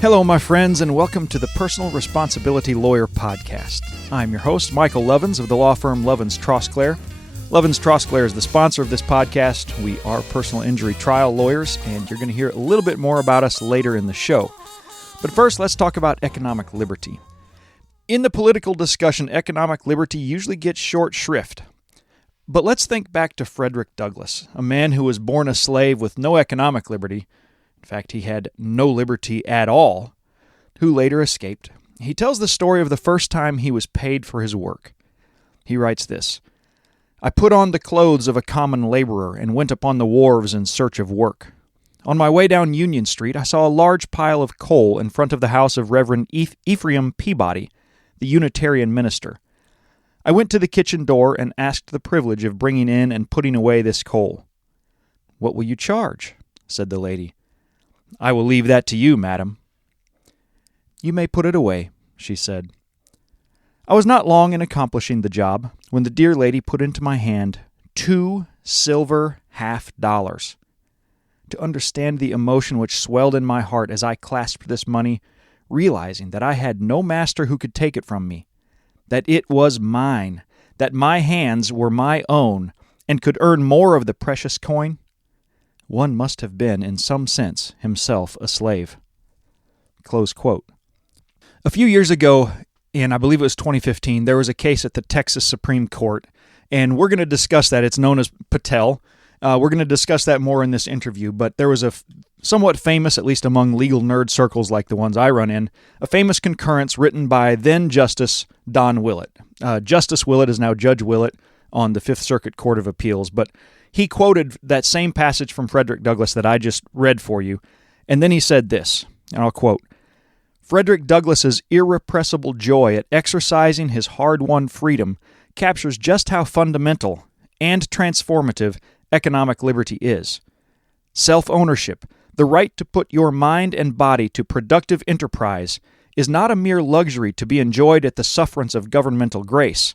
Hello, my friends, and welcome to the Personal Responsibility Lawyer Podcast. I'm your host, Michael Lovins of the law firm Lovins Trosclair. Lovins Trosclair is the sponsor of this podcast. We are personal injury trial lawyers, and you're going to hear a little bit more about us later in the show. But first, let's talk about economic liberty. In the political discussion, economic liberty usually gets short shrift. But let's think back to Frederick Douglass, a man who was born a slave with no economic liberty. In fact, he had no liberty at all, who later escaped. He tells the story of the first time he was paid for his work. He writes this: "I put on the clothes of a common laborer and went upon the wharves in search of work. On my way down Union Street, I saw a large pile of coal in front of the house of Reverend Ephraim Peabody, the Unitarian minister. I went to the kitchen door and asked the privilege of bringing in and putting away this coal. 'What will you charge?' said the lady. 'I will leave that to you, madam.' 'You may put it away,' she said. I was not long in accomplishing the job when the dear lady put into my hand 2 silver $half. To understand the emotion which swelled in my heart as I clasped this money, realizing that I had no master who could take it from me, that it was mine, that my hands were my own, and could earn more of the precious coin, one must have been, in some sense, himself a slave." Close quote. A few years ago, and I believe it was 2015, there was a case at the Texas Supreme Court, and we're going to discuss that. It's known as Patel. We're going to discuss that more in this interview, but there was a somewhat famous, at least among legal nerd circles like the ones I run in, a famous concurrence written by then-Justice Don Willett. Justice Willett is now Judge Willett on the Fifth Circuit Court of Appeals, but he quoted that same passage from Frederick Douglass that I just read for you, and then he said this, and I'll quote, "Frederick Douglass's irrepressible joy at exercising his hard-won freedom captures just how fundamental and transformative economic liberty is. Self-ownership, the right to put your mind and body to productive enterprise, is not a mere luxury to be enjoyed at the sufferance of governmental grace,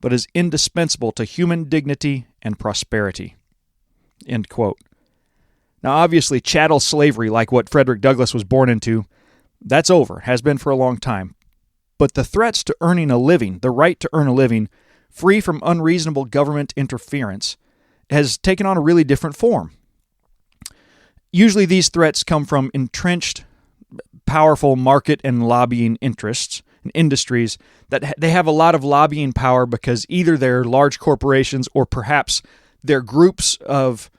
but is indispensable to human dignity and prosperity." End quote. Now, obviously, chattel slavery, like what Frederick Douglass was born into, that's over, has been for a long time. But the threats to earning a living, the right to earn a living, free from unreasonable government interference, has taken on a really different form. Usually these threats come from entrenched, powerful market and lobbying interests and industries that they have a lot of lobbying power because either they're large corporations or perhaps they're groups of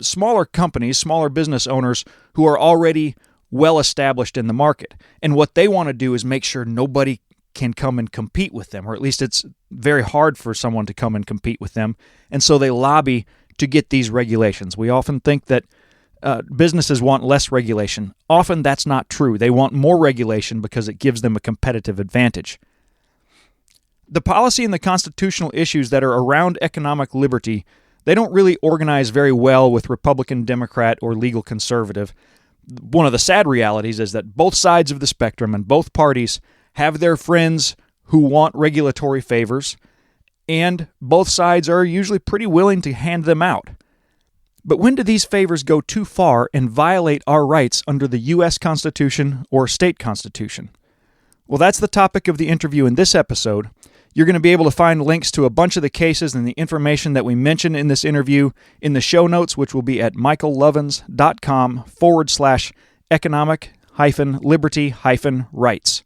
smaller companies, smaller business owners who are already well established in the market. And what they want to do is make sure nobody can come and compete with them, or at least it's very hard for someone to come and compete with them. And so they lobby to get these regulations. We often think that businesses want less regulation. Often that's not true. They want more regulation because it gives them a competitive advantage. The policy and the constitutional issues that are around economic liberty, they don't really organize very well with Republican, Democrat, or legal conservative. One of the sad realities is that both sides of the spectrum and both parties have their friends who want regulatory favors, and both sides are usually pretty willing to hand them out. But when do these favors go too far and violate our rights under the U.S. Constitution or state constitution? Well, that's the topic of the interview in this episode. You're going to be able to find links to a bunch of the cases and the information that we mentioned in this interview in the show notes, which will be at michaellovins.com/economic-liberty-rights.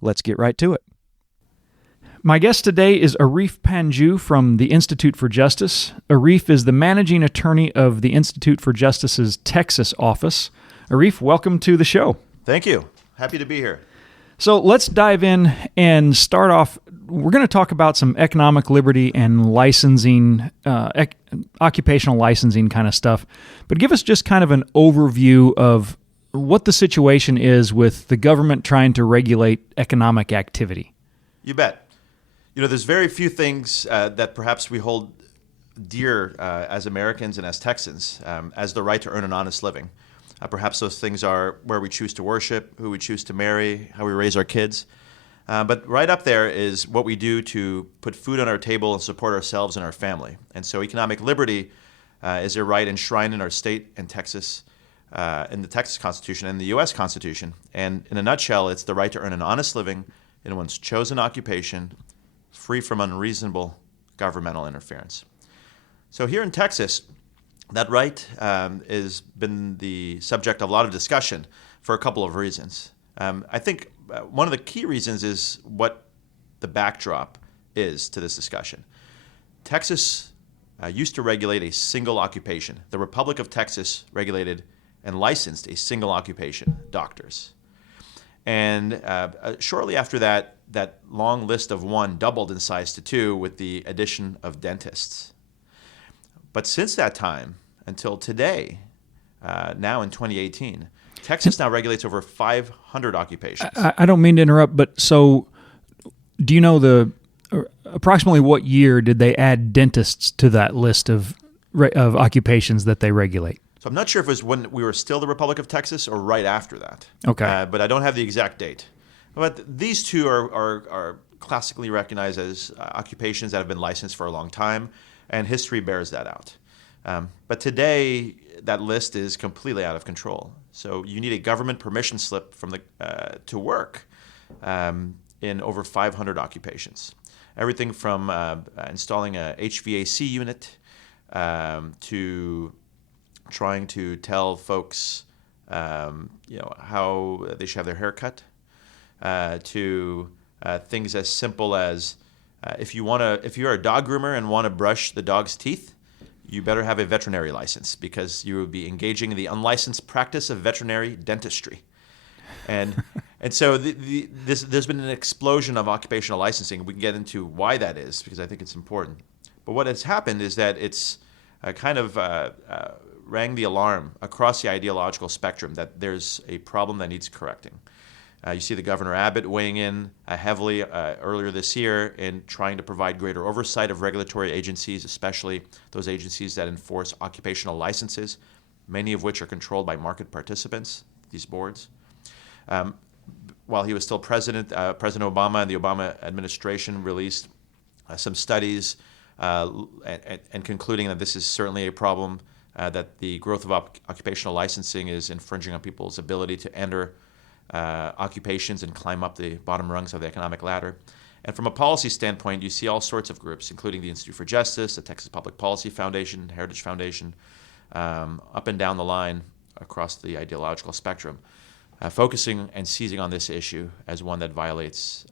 Let's get right to it. My guest today is Arif Panju from the Institute for Justice. Arif is the managing attorney of the Institute for Justice's Texas office. Arif, welcome to the show. Thank you. Happy to be here. So let's dive in and start off. We're going to talk about some economic liberty and licensing, occupational licensing kind of stuff. But give us just kind of an overview of what the situation is with the government trying to regulate economic activity. You bet. You know, there's very few things that perhaps we hold dear as Americans and as Texans as the right to earn an honest living. Perhaps those things are where we choose to worship, who we choose to marry, how we raise our kids. But right up there is what we do to put food on our table and support ourselves and our family. And so economic liberty is a right enshrined in our state and Texas. in the Texas Constitution and the U.S. Constitution. And in a nutshell, it's the right to earn an honest living in one's chosen occupation, free from unreasonable governmental interference. So here in Texas, that right has been the subject of a lot of discussion for a couple of reasons. I think one of the key reasons is what the backdrop is to this discussion. Texas used to regulate a single occupation. The Republic of Texas regulated and licensed a single occupation, doctors. And shortly after that, that long list of one doubled in size to two with the addition of dentists. But since that time until today, now in 2018, Texas now regulates over 500 occupations. I don't mean to interrupt, but so do you know approximately what year did they add dentists to that list of occupations that they regulate? So I'm not sure if it was when we were still the Republic of Texas or right after that. Okay. But I don't have the exact date. But these two are classically recognized as occupations that have been licensed for a long time, and history bears that out. But today, that list is completely out of control. So you need a government permission slip from to work in over 500 occupations. Everything from installing a HVAC unit to trying to tell folks, how they should have their hair cut, to things as simple as if you're a dog groomer and want to brush the dog's teeth, you better have a veterinary license because you would be engaging in the unlicensed practice of veterinary dentistry. And so there's been an explosion of occupational licensing. We can get into why that is because I think it's important. But what has happened is that it's kind of rang the alarm across the ideological spectrum that there's a problem that needs correcting. You see the Governor Abbey weighing in heavily earlier this year in trying to provide greater oversight of regulatory agencies, especially those agencies that enforce occupational licenses, many of which are controlled by market participants, these boards. While he was still president, President Obama and the Obama administration released some studies and concluding that this is certainly a problem, that the growth of occupational licensing is infringing on people's ability to enter occupations and climb up the bottom rungs of the economic ladder. And from a policy standpoint, you see all sorts of groups, including the Institute for Justice, the Texas Public Policy Foundation, Heritage Foundation, up and down the line across the ideological spectrum, focusing and seizing on this issue as one that violates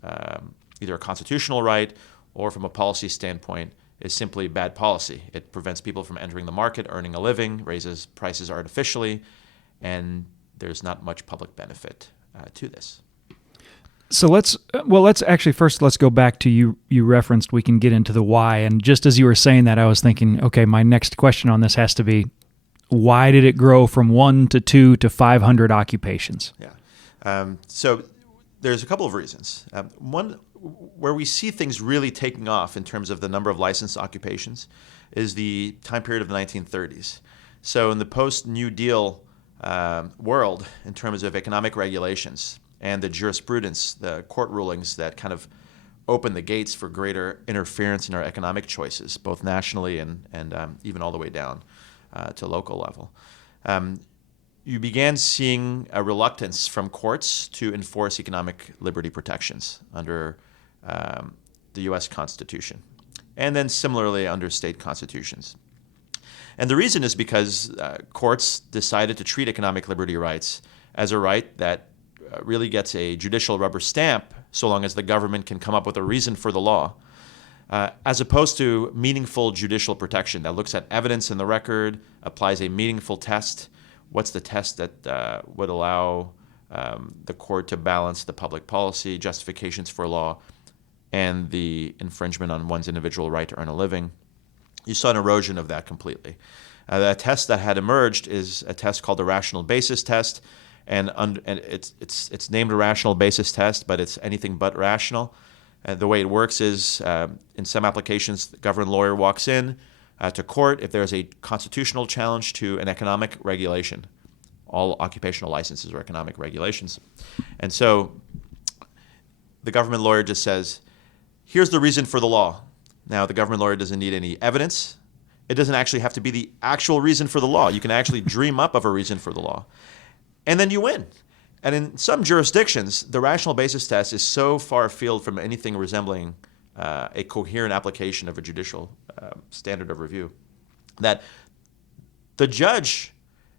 either a constitutional right or, from a policy standpoint, is simply bad policy. It prevents people from entering the market, earning a living, raises prices artificially, and there's not much public benefit to this. So let's actually first let's go back to you referenced we can get into the why, and just as you were saying that I was thinking, okay, my next question on this has to be, why did it grow from 1 to 2 to 500 occupations? Yeah. So there's a couple of reasons. One, where we see things really taking off in terms of the number of licensed occupations is the time period of the 1930s. So in the post-New Deal world, in terms of economic regulations and the jurisprudence, the court rulings that kind of open the gates for greater interference in our economic choices, both nationally and even all the way down to local level, you began seeing a reluctance from courts to enforce economic liberty protections under the U.S. Constitution, and then similarly under state constitutions. And the reason is because courts decided to treat economic liberty rights as a right that really gets a judicial rubber stamp so long as the government can come up with a reason for the law, as opposed to meaningful judicial protection that looks at evidence in the record, applies a meaningful test. What's the test that would allow the court to balance the public policy justifications for law and the infringement on one's individual right to earn a living? You saw an erosion of that completely. The test that had emerged is a test called the rational basis test, and it's named a rational basis test, but it's anything but rational. The way it works is, in some applications, the government lawyer walks in to court if there's a constitutional challenge to an economic regulation. All occupational licenses are economic regulations. And so the government lawyer just says, here's the reason for the law. Now, the government lawyer doesn't need any evidence. It doesn't actually have to be the actual reason for the law. You can actually dream up of a reason for the law. And then you win. And in some jurisdictions, the rational basis test is so far afield from anything resembling a coherent application of a judicial standard of review that the judge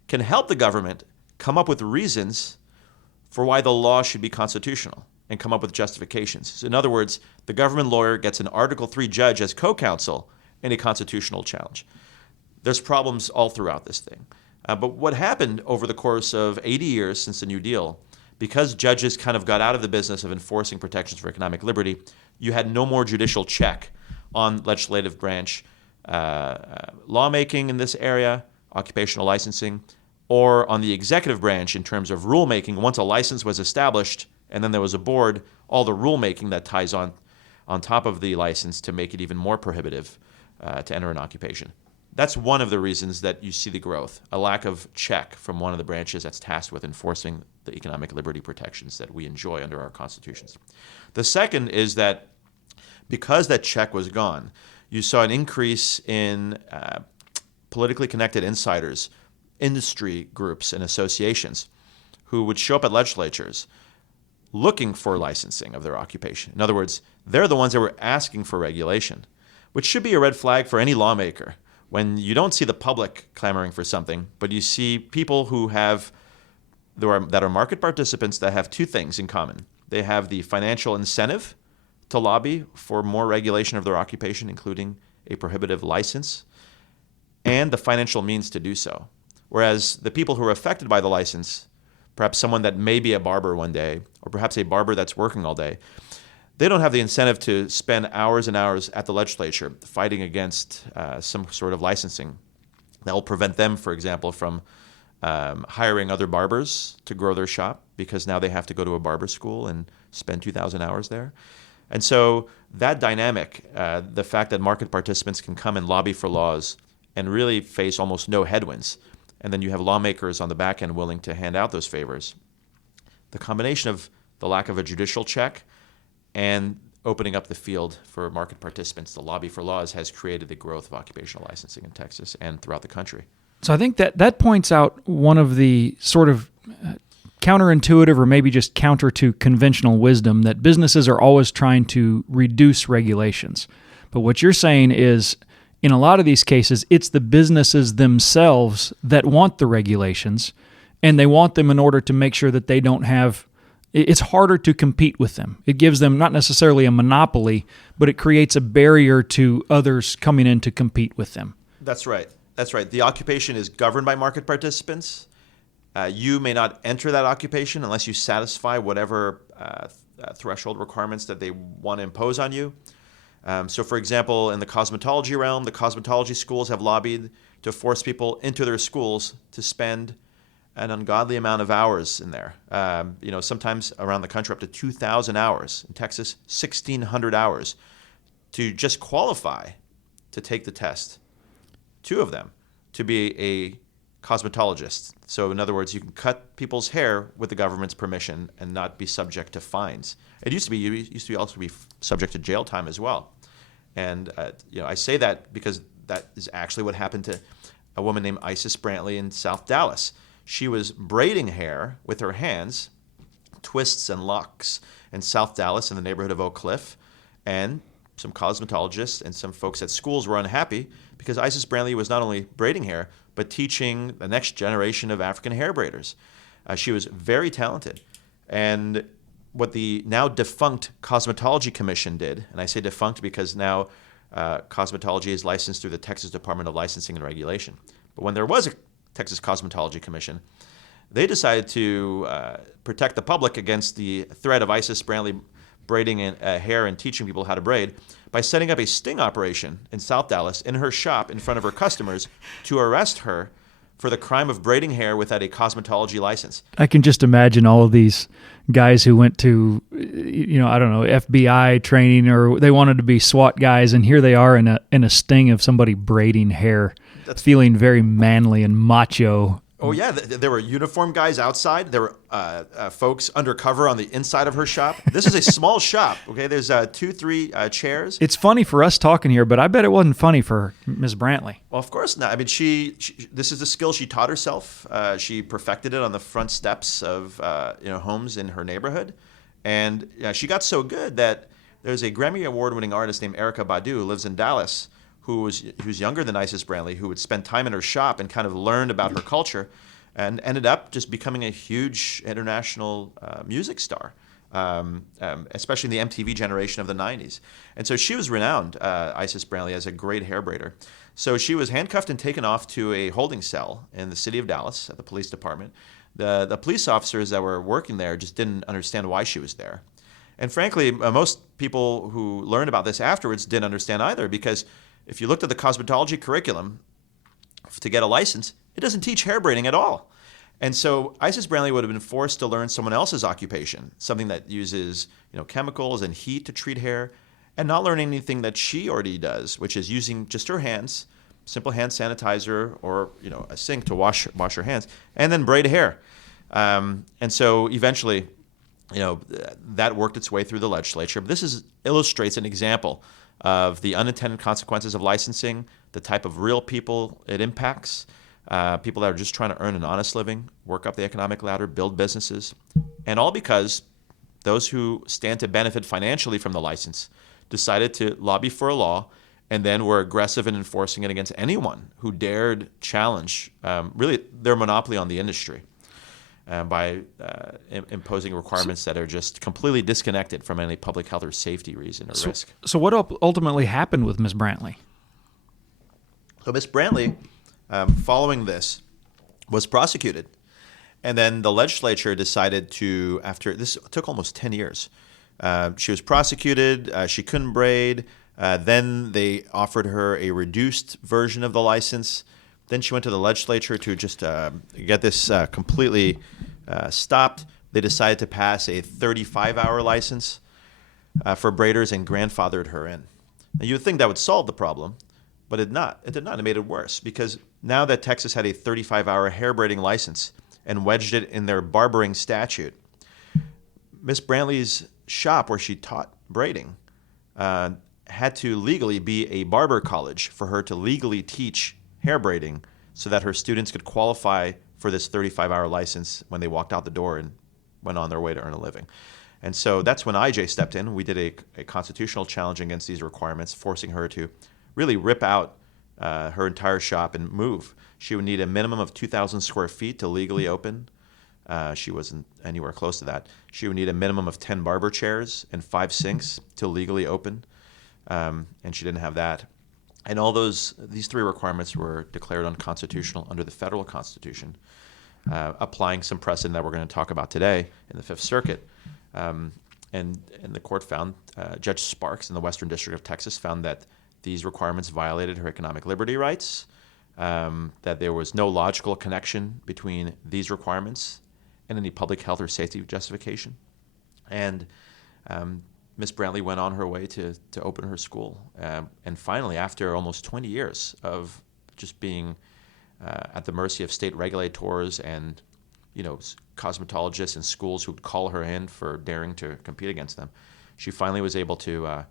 can help the government come up with reasons for why the law should be constitutional and come up with justifications. So in other words, the government lawyer gets an Article III judge as co-counsel in a constitutional challenge. There's problems all throughout this thing. But what happened over the course of 80 years since the New Deal, because judges kind of got out of the business of enforcing protections for economic liberty, you had no more judicial check on legislative branch lawmaking in this area, occupational licensing, or on the executive branch in terms of rulemaking. Once a license was established and then there was a board, all the rulemaking that ties on top of the license to make it even more prohibitive to enter an occupation. That's one of the reasons that you see the growth, a lack of check from one of the branches that's tasked with enforcing the economic liberty protections that we enjoy under our constitutions. The second is that because that check was gone, you saw an increase in politically connected insiders, industry groups and associations who would show up at legislatures looking for licensing of their occupation. In other words, they're the ones that were asking for regulation, which should be a red flag for any lawmaker. When you don't see the public clamoring for something, but you see people who that are market participants that have two things in common. They have the financial incentive to lobby for more regulation of their occupation, including a prohibitive license, and the financial means to do so. Whereas the people who are affected by the license, perhaps someone that may be a barber one day, or perhaps a barber that's working all day, they don't have the incentive to spend hours and hours at the legislature fighting against some sort of licensing that will prevent them, for example, from hiring other barbers to grow their shop because now they have to go to a barber school and spend 2,000 hours there. And so that dynamic, the fact that market participants can come and lobby for laws and really face almost no headwinds, and then you have lawmakers on the back end willing to hand out those favors, the combination of the lack of a judicial check and opening up the field for market participants to lobby for laws has created the growth of occupational licensing in Texas and throughout the country. So I think that points out one of the sort of counterintuitive or maybe just counter to conventional wisdom that businesses are always trying to reduce regulations. But what you're saying is, in a lot of these cases, it's the businesses themselves that want the regulations, and they want them in order to make sure that they don't have... It's harder to compete with them. It gives them not necessarily a monopoly, but it creates a barrier to others coming in to compete with them. That's right. That's right. The occupation is governed by market participants. You may not enter that occupation unless you satisfy whatever threshold requirements that they want to impose on you. So, for example, in the cosmetology realm, the cosmetology schools have lobbied to force people into their schools to spend an ungodly amount of hours in there. Sometimes around the country up to 2,000 hours. In Texas, 1,600 hours to just qualify to take the test. 2 of them to be a cosmetologist. So in other words, you can cut people's hair with the government's permission and not be subject to fines. You used to be also be subject to jail time as well. And I say that because that is actually what happened to a woman named Isis Brantley in South Dallas. She was braiding hair with her hands, twists and locks, in South Dallas in the neighborhood of Oak Cliff. And some cosmetologists and some folks at schools were unhappy because Isis Brantley was not only braiding hair, but teaching the next generation of African hair braiders. She was very talented. And what the now defunct Cosmetology Commission did, and I say defunct because now cosmetology is licensed through the Texas Department of Licensing and Regulation. But when there was a Texas Cosmetology Commission, they decided to protect the public against the threat of Isis Brantley braiding hair and teaching people how to braid by setting up a sting operation in South Dallas in her shop in front of her customers to arrest her for the crime of braiding hair without a cosmetology license. I can just imagine all of these guys who went to, FBI training, or they wanted to be SWAT guys, and here they are in a sting of somebody braiding hair, feeling very manly and macho Oh, yeah. There were uniformed guys outside. There were folks undercover on the inside of her shop. This is a small shop, okay? There's 2-3 chairs. It's funny for us talking here, but I bet it wasn't funny for Ms. Brantley. Well, of course not. I mean, this is a skill she taught herself. She perfected it on the front steps of homes in her neighborhood. And she got so good that there's a Grammy Award-winning artist named Erykah Badu who lives in Dallas, who's younger than Isis Brantley, who would spend time in her shop and kind of learned about her culture, and ended up just becoming a huge international music star, especially in the MTV generation of the 90s. And so she was renowned, Isis Brantley, as a great hair braider. So she was handcuffed and taken off to a holding cell in the city of Dallas at the police department. The police officers that were working there just didn't understand why she was there. And frankly, most people who learned about this afterwards didn't understand either, because if you looked at the cosmetology curriculum to get a license, it doesn't teach hair braiding at all. And so Isis Brantley would have been forced to learn someone else's occupation, something that uses chemicals and heat to treat hair, and not learn anything that she already does, which is using just her hands, simple hand sanitizer or a sink to wash her hands, and then braid hair. And so eventually, that worked its way through the legislature. But this illustrates an example of the unintended consequences of licensing, the type of real people it impacts, people that are just trying to earn an honest living, work up the economic ladder, build businesses, and all because those who stand to benefit financially from the license decided to lobby for a law and then were aggressive in enforcing it against anyone who dared challenge really their monopoly on the industry. By imposing requirements that are just completely disconnected from any public health or safety reason or risk. So what ultimately happened with Ms. Brantley? So Ms. Brantley, following this, was prosecuted. And then the legislature decided to, after this took almost 10 years, she was prosecuted, she couldn't braid, then they offered her a reduced version of the license. Then she went to the legislature to just get this completely stopped. They decided to pass a 35-hour license for braiders and grandfathered her in. Now, you would think that would solve the problem, but it did not. It made it worse, because now that Texas had a 35-hour hair braiding license and wedged it in their barbering statute, Miss Brantley's shop, where she taught braiding, had to legally be a barber college for her to legally teach hair braiding so that her students could qualify for this 35-hour license when they walked out the door and went on their way to earn a living. And so that's when IJ stepped in. We did a constitutional challenge against these requirements, forcing her to really rip out her entire shop and move. She would need a minimum of 2,000 square feet to legally open. She wasn't anywhere close to that. She would need a minimum of 10 barber chairs and 5 sinks to legally open, and she didn't have that. And all these 3 requirements were declared unconstitutional under the federal constitution, applying some precedent that we're going to talk about today in the Fifth Circuit. And the court found, Judge Sparks in the Western District of Texas found that these requirements violated her economic liberty rights, that there was no logical connection between these requirements and any public health or safety justification. And Ms. Brantley went on her way to open her school. And finally, after almost 20 years of just being at the mercy of state regulators and cosmetologists and schools who would call her in for daring to compete against them, she finally was able to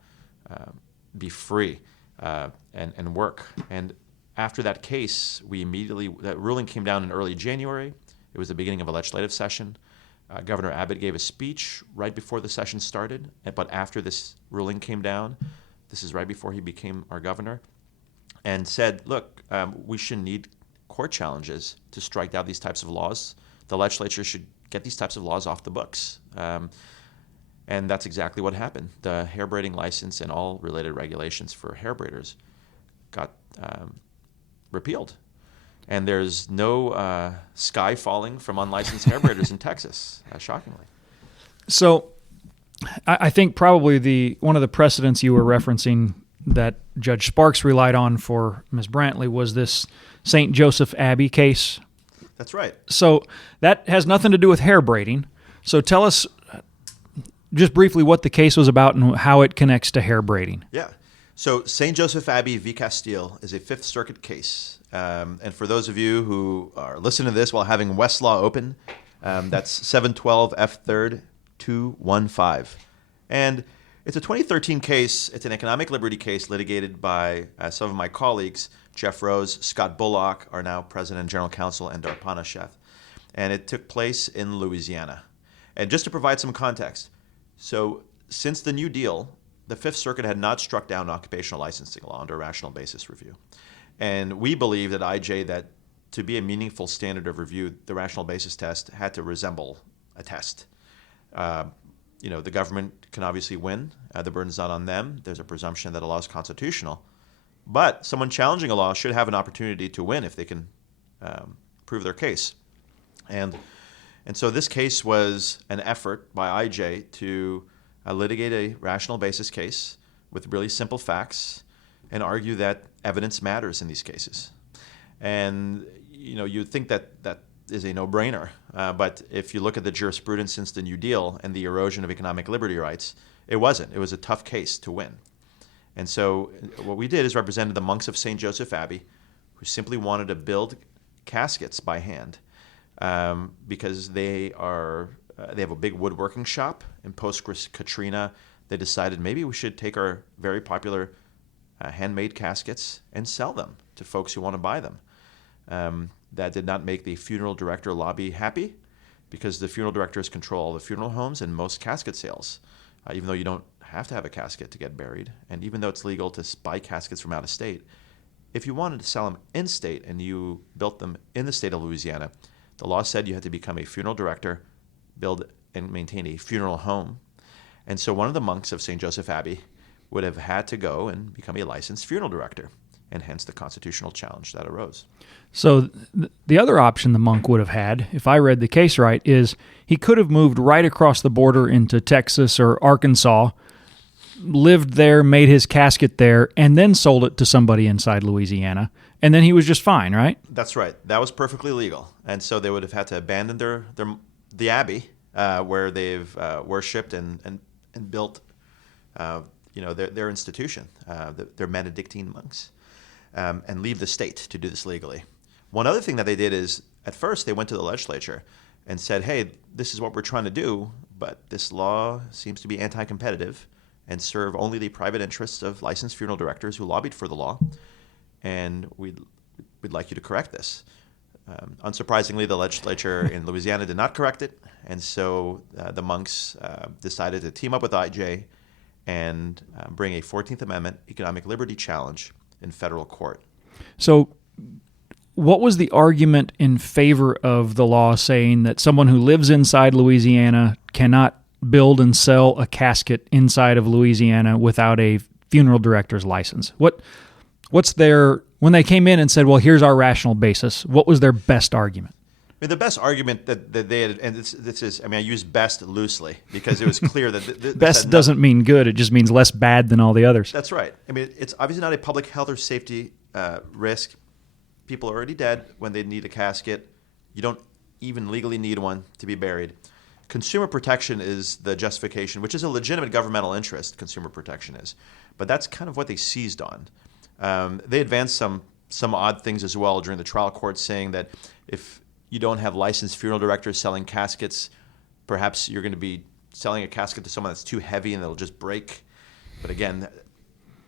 be free and work. And after that case, that ruling came down in early January. It was the beginning of a legislative session. Governor Abbey gave a speech right before the session started, but after this ruling came down, this is right before he became our governor, and said, look, we shouldn't need court challenges to strike down these types of laws. The legislature should get these types of laws off the books. And that's exactly what happened. The hair braiding license and all related regulations for hair braiders got repealed. And there's no sky falling from unlicensed hair braiders in Texas, shockingly. So I think probably one of the precedents you were referencing that Judge Sparks relied on for Ms. Brantley was this St. Joseph Abbey case. That's right. So that has nothing to do with hair braiding. So tell us just briefly what the case was about and how it connects to hair braiding. Yeah. So St. Joseph Abbey v. Castille is a Fifth Circuit case. And for those of you who are listening to this while having Westlaw open, that's 712 F. 3rd 215. And it's a 2013 case. It's an economic liberty case litigated by some of my colleagues, Jeff Rose, Scott Bullock, our now President and General Counsel, and Darpana Sheth. And it took place in Louisiana. And just to provide some context, so since the New Deal, the Fifth Circuit had not struck down occupational licensing law under rational basis review. And we believe that IJ, that to be a meaningful standard of review, the rational basis test had to resemble a test. The government can obviously win. The burden's not on them. There's a presumption that a law is constitutional. But someone challenging a law should have an opportunity to win if they can prove their case. And so this case was an effort by IJ to litigate a rational basis case with really simple facts and argue that evidence matters in these cases. And you'd think that is a no-brainer, but if you look at the jurisprudence since the New Deal and the erosion of economic liberty rights, it wasn't. It was a tough case to win. And so what we did is represented the monks of St. Joseph Abbey, who simply wanted to build caskets by hand because they have a big woodworking shop. In post-Katrina, they decided maybe we should take our very popular handmade caskets and sell them to folks who want to buy them. That did not make the funeral director lobby happy because the funeral directors control all the funeral homes and most casket sales, even though you don't have to have a casket to get buried. And even though it's legal to buy caskets from out of state, if you wanted to sell them in state and you built them in the state of Louisiana, the law said you had to become a funeral director, build and maintain a funeral home. And so one of the monks of St. Joseph Abbey would have had to go and become a licensed funeral director, and hence the constitutional challenge that arose. So the other option the monk would have had, if I read the case right, is he could have moved right across the border into Texas or Arkansas, lived there, made his casket there, and then sold it to somebody inside Louisiana, and then he was just fine, right? That's right. That was perfectly legal. And so they would have had to abandon the abbey where they've worshipped and built their institution, their Benedictine monks, and leave the state to do this legally. One other thing that they did is, at first, they went to the legislature and said, hey, this is what we're trying to do, but this law seems to be anti-competitive and serve only the private interests of licensed funeral directors who lobbied for the law, and we'd like you to correct this. Unsurprisingly, the legislature in Louisiana did not correct it, and so the monks decided to team up with IJ and bring a 14th Amendment economic liberty challenge in federal court. So what was the argument in favor of the law saying that someone who lives inside Louisiana cannot build and sell a casket inside of Louisiana without a funeral director's license? What's their, when they came in and said, well, here's our rational basis, what was their best argument? I mean, the best argument that they had, and this is, I use best loosely because it was clear that best doesn't mean good. It just means less bad than all the others. That's right. I mean, it's obviously not a public health or safety risk. People are already dead when they need a casket. You don't even legally need one to be buried. Consumer protection is the justification, which is a legitimate governmental interest, consumer protection is. But that's kind of what they seized on. They advanced some odd things as well during the trial court, saying that if you don't have licensed funeral directors selling caskets, perhaps you're going to be selling a casket to someone that's too heavy and it'll just break. But again,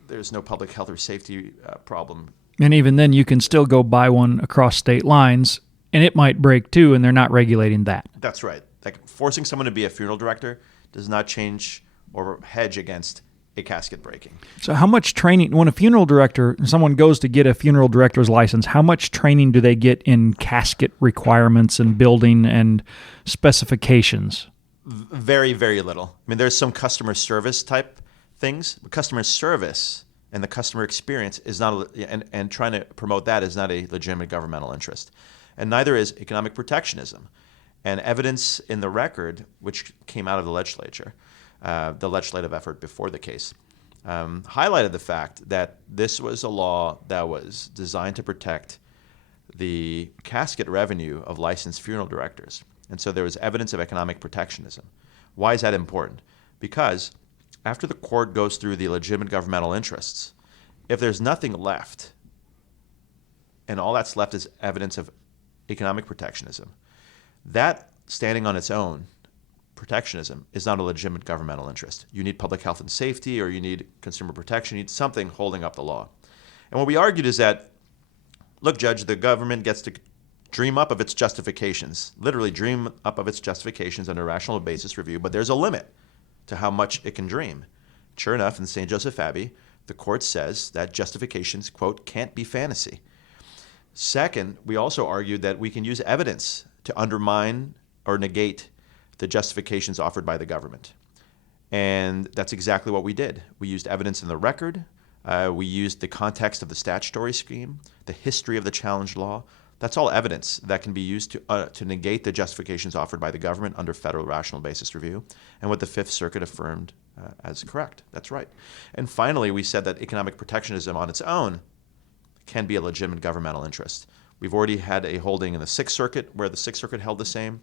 there's no public health or safety problem. And even then, you can still go buy one across state lines, and it might break too, and they're not regulating that. That's right. Like forcing someone to be a funeral director does not change or hedge against a casket breaking. So how much training, when a funeral director, someone goes to get a funeral director's license, how much training do they get in casket requirements and building and specifications? Very, very little. I mean, there's some customer service type things. Customer service and the customer experience is not, and trying to promote that is not a legitimate governmental interest. And neither is economic protectionism. And evidence in the record, which came out of the legislature, the legislative effort before the case, highlighted the fact that this was a law that was designed to protect the casket revenue of licensed funeral directors. And so there was evidence of economic protectionism. Why is that important? Because after the court goes through the legitimate governmental interests, if there's nothing left, and all that's left is evidence of economic protectionism, that standing on its own, protectionism, is not a legitimate governmental interest. You need public health and safety, or you need consumer protection. You need something holding up the law. And what we argued is that, look, Judge, the government gets to dream up of its justifications, literally dream up of its justifications under rational basis review, but there's a limit to how much it can dream. Sure enough, in St. Joseph Abbey, the court says that justifications, quote, can't be fantasy. Second, we also argued that we can use evidence to undermine or negate the justifications offered by the government. And that's exactly what we did. We used evidence in the record. We used the context of the statutory scheme, the history of the challenged law. That's all evidence that can be used to negate the justifications offered by the government under federal rational basis review, and what the Fifth Circuit affirmed as correct. That's right. And finally, we said that economic protectionism on its own can be a legitimate governmental interest. We've already had a holding in the Sixth Circuit where the Sixth Circuit held the same,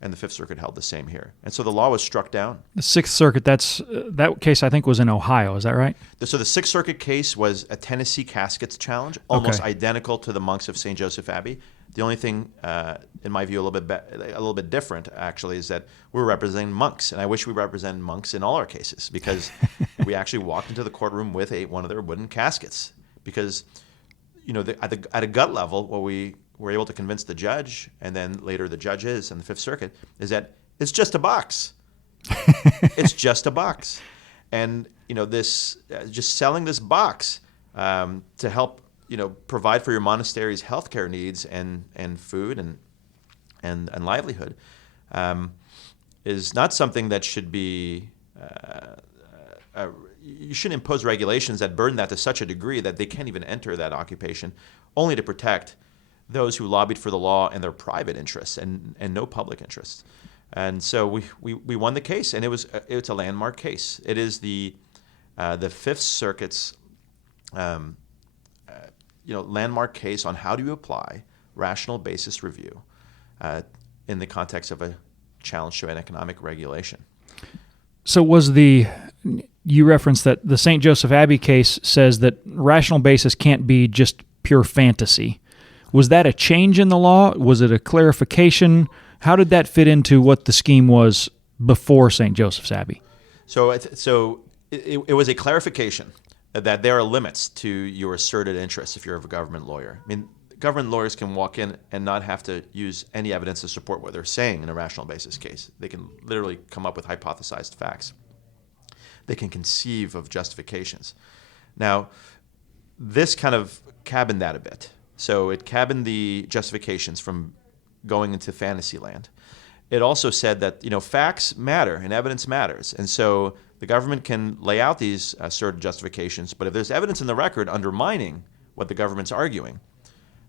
and the Fifth Circuit held the same here. And so the law was struck down. The Sixth Circuit, that case I think was in Ohio, is that right? So the Sixth Circuit case was a Tennessee caskets challenge, almost identical to the monks of St. Joseph Abbey. The only thing, in my view, a little bit different, actually, is that we're representing monks. And I wish we represented monks in all our cases, because we actually walked into the courtroom with one of their wooden caskets. Because, at a gut level, what we were able to convince the judge, and then later the judges and the Fifth Circuit, is that it's just a box. It's just a box. And, this just selling this box to help, provide for your monastery's healthcare needs and food and livelihood is not something that should be. You shouldn't impose regulations that burden that to such a degree that they can't even enter that occupation, only to protect those who lobbied for the law and their private interests and no public interests. And so we won the case, and it's a landmark case. It is the Fifth Circuit's landmark case on how do you apply rational basis review in the context of a challenge to an economic regulation. So you referenced that the St. Joseph Abbey case says that rational basis can't be just pure fantasy. Was that a change in the law? Was it a clarification? How did that fit into what the scheme was before St. Joseph's Abbey? So it was a clarification that there are limits to your asserted interests if you're a government lawyer. I mean, government lawyers can walk in and not have to use any evidence to support what they're saying in a rational basis case. They can literally come up with hypothesized facts. They can conceive of justifications. Now, this kind of cabined that a bit. So it cabined the justifications from going into fantasy land. It also said that facts matter and evidence matters, and so the government can lay out these asserted justifications. But if there's evidence in the record undermining what the government's arguing,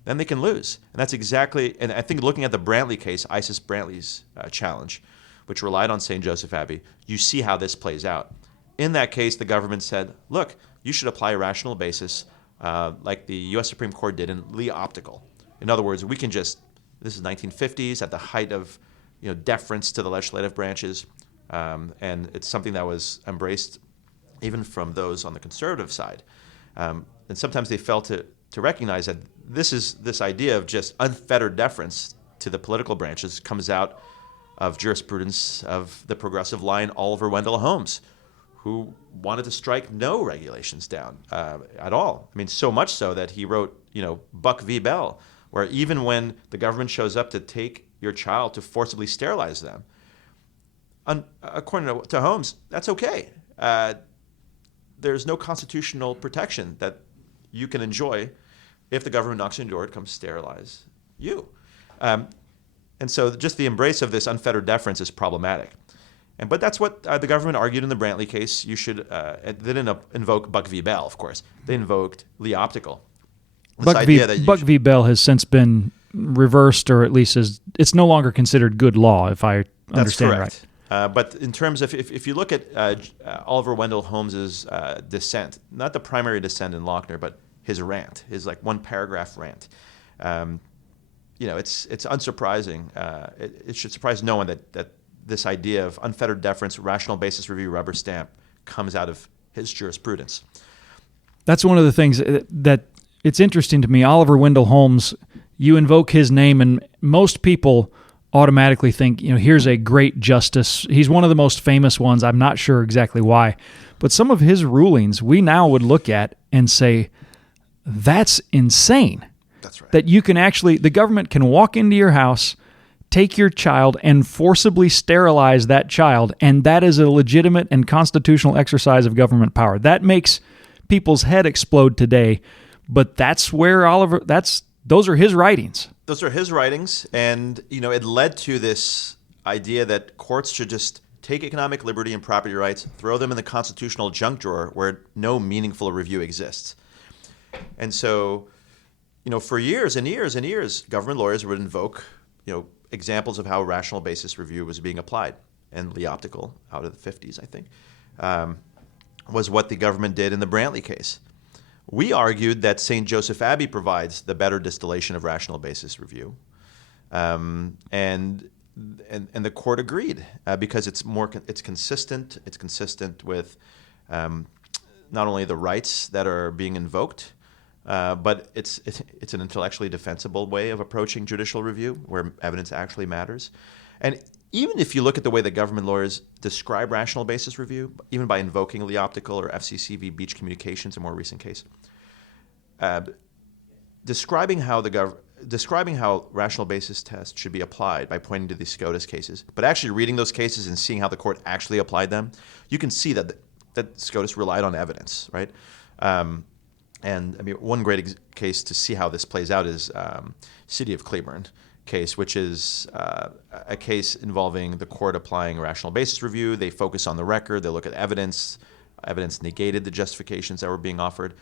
then they can lose. And that's exactly. And I think looking at the Brantley case, Isis Brantley's challenge, which relied on St. Joseph Abbey, you see how this plays out. In that case, the government said, "Look, you should apply a rational basis." Like the U.S. Supreme Court did in Lee Optical. In other words, we can this is 1950s, at the height of deference to the legislative branches, and it's something that was embraced even from those on the conservative side. And sometimes they fail to recognize that this idea of just unfettered deference to the political branches comes out of jurisprudence of the progressive line Oliver Wendell Holmes, who wanted to strike no regulations down at all. I mean, so much so that he wrote, Buck v. Bell, where even when the government shows up to take your child to forcibly sterilize them, according to Holmes, that's okay. There's no constitutional protection that you can enjoy if the government knocks on your door and comes sterilize you. And so just the embrace of this unfettered deference is problematic. But that's what the government argued in the Brantley case. You should. They didn't invoke Buck v. Bell, of course. They invoked Lee Optical. Buck v. Bell has since been reversed, or at least it's no longer considered good law, if I understand right. But in terms of if you look at Oliver Wendell Holmes's dissent, not the primary dissent in Lochner, but his rant, his one paragraph rant. It's unsurprising. It should surprise no one that this idea of unfettered deference, rational basis review, rubber stamp comes out of his jurisprudence. That's one of the things that it's interesting to me. Oliver Wendell Holmes, you invoke his name, and most people automatically think, here's a great justice. He's one of the most famous ones. I'm not sure exactly why. But some of his rulings we now would look at and say, that's insane. That's right. That you can actually, the government can walk into your house, take your child, and forcibly sterilize that child, and that is a legitimate and constitutional exercise of government power. That makes people's head explode today, but that's where those are his writings. Those are his writings, and it led to this idea that courts should just take economic liberty and property rights, throw them in the constitutional junk drawer where no meaningful review exists. And so, for years and years and years, government lawyers would invoke, examples of how rational basis review was being applied. And Lee Optical, out of the 50s, I think, was what the government did in the Brantley case. We argued that St. Joseph Abbey provides the better distillation of rational basis review. And the court agreed because it's consistent. It's consistent with not only the rights that are being invoked, but it's an intellectually defensible way of approaching judicial review where evidence actually matters. And even if you look at the way the government lawyers describe rational basis review, even by invoking Lee Optical or FCC v. Beach Communications, a more recent case, describing how rational basis tests should be applied by pointing to the SCOTUS cases, but actually reading those cases and seeing how the court actually applied them, you can see that SCOTUS relied on evidence, right? And I mean, one great case to see how this plays out is City of Cleburne case, which is a case involving the court applying rational basis review. They focus on the record. They look at evidence. Evidence negated the justifications that were being offered.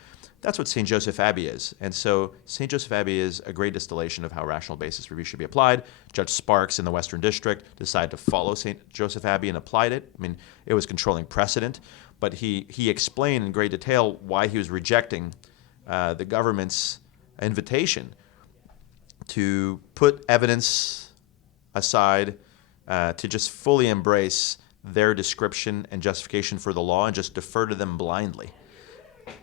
That's what St. Joseph Abbey is. And so St. Joseph Abbey is a great distillation of how rational basis review should be applied. Judge Sparks in the Western District decided to follow St. Joseph Abbey and applied it. I mean, it was controlling precedent, but he explained in great detail why he was rejecting the government's invitation to put evidence aside, to just fully embrace their description and justification for the law and just defer to them blindly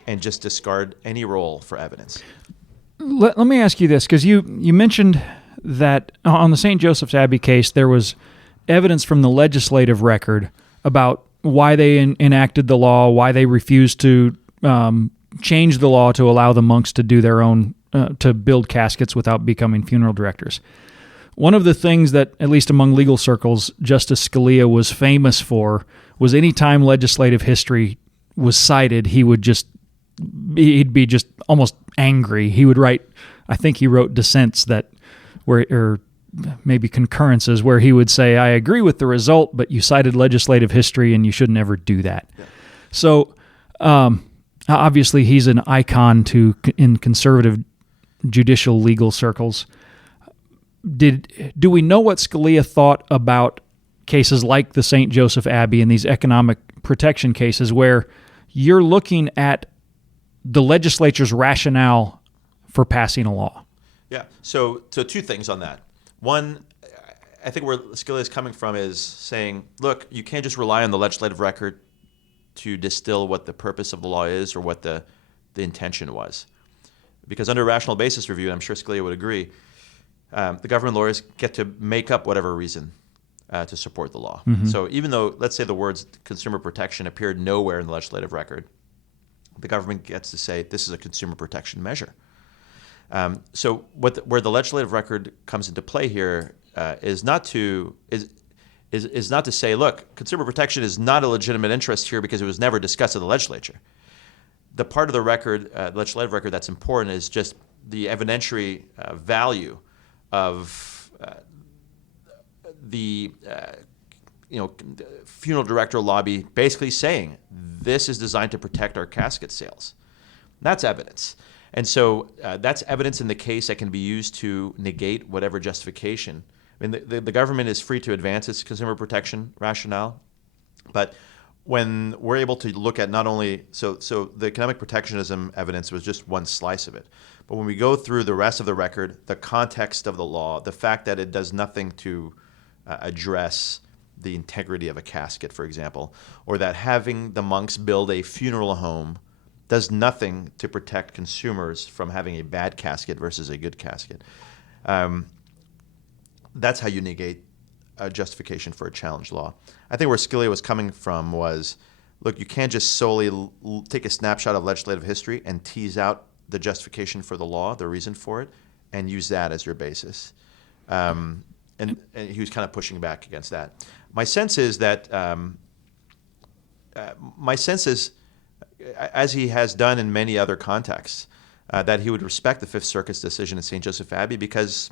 and just discard any role for evidence. Let me ask you this, because you mentioned that on the St. Joseph's Abbey case, there was evidence from the legislative record about why they enacted the law, why they refused to change the law to allow the monks to do their own, to build caskets without becoming funeral directors. One of the things that, at least among legal circles, Justice Scalia was famous for was any time legislative history was cited, he'd be just almost angry. He would write, I think he wrote dissents or maybe concurrences where he would say, I agree with the result, but you cited legislative history and you should never do that. Yeah. So obviously he's an icon in conservative judicial legal circles. Do we know what Scalia thought about cases like the St. Joseph Abbey and these economic protection cases where you're looking at the legislature's rationale for passing a law? Yeah, so two things on that. One, I think where Scalia is coming from is saying, look, you can't just rely on the legislative record to distill what the purpose of the law is or what the intention was. Because under rational basis review, and I'm sure Scalia would agree, the government lawyers get to make up whatever reason to support the law. Mm-hmm. So even though, let's say, the words consumer protection appeared nowhere in the legislative record, the government gets to say this is a consumer protection measure. So where the legislative record comes into play here is not to say, look, consumer protection is not a legitimate interest here because it was never discussed in the legislature. The part of the record, legislative record, that's important is just the evidentiary value of the funeral director lobby basically saying this is designed to protect our casket sales. That's evidence. And so that's evidence in the case that can be used to negate whatever justification. I mean, the government is free to advance its consumer protection rationale, but when we're able to look at not only, so the economic protectionism evidence was just one slice of it, but when we go through the rest of the record, the context of the law, the fact that it does nothing to address the integrity of a casket, for example, or that having the monks build a funeral home does nothing to protect consumers from having a bad casket versus a good casket. That's how you negate a justification for a challenge law. I think where Scalia was coming from was, look, you can't just solely take a snapshot of legislative history and tease out the justification for the law, the reason for it, and use that as your basis. And he was kind of pushing back against that. My sense is, as he has done in many other contexts, that he would respect the Fifth Circuit's decision in St. Joseph Abbey because,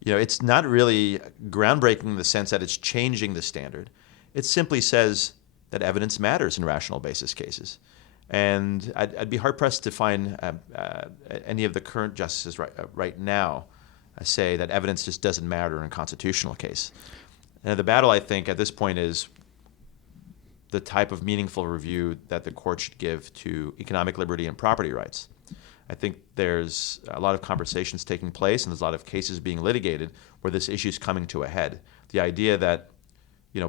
it's not really groundbreaking in the sense that it's changing the standard. It simply says that evidence matters in rational basis cases. And I'd be hard-pressed to find any of the current justices right now say that evidence just doesn't matter in a constitutional case. And the battle, I think, at this point is the type of meaningful review that the court should give to economic liberty and property rights. I think there's a lot of conversations taking place and there's a lot of cases being litigated where this issue is coming to a head. The idea that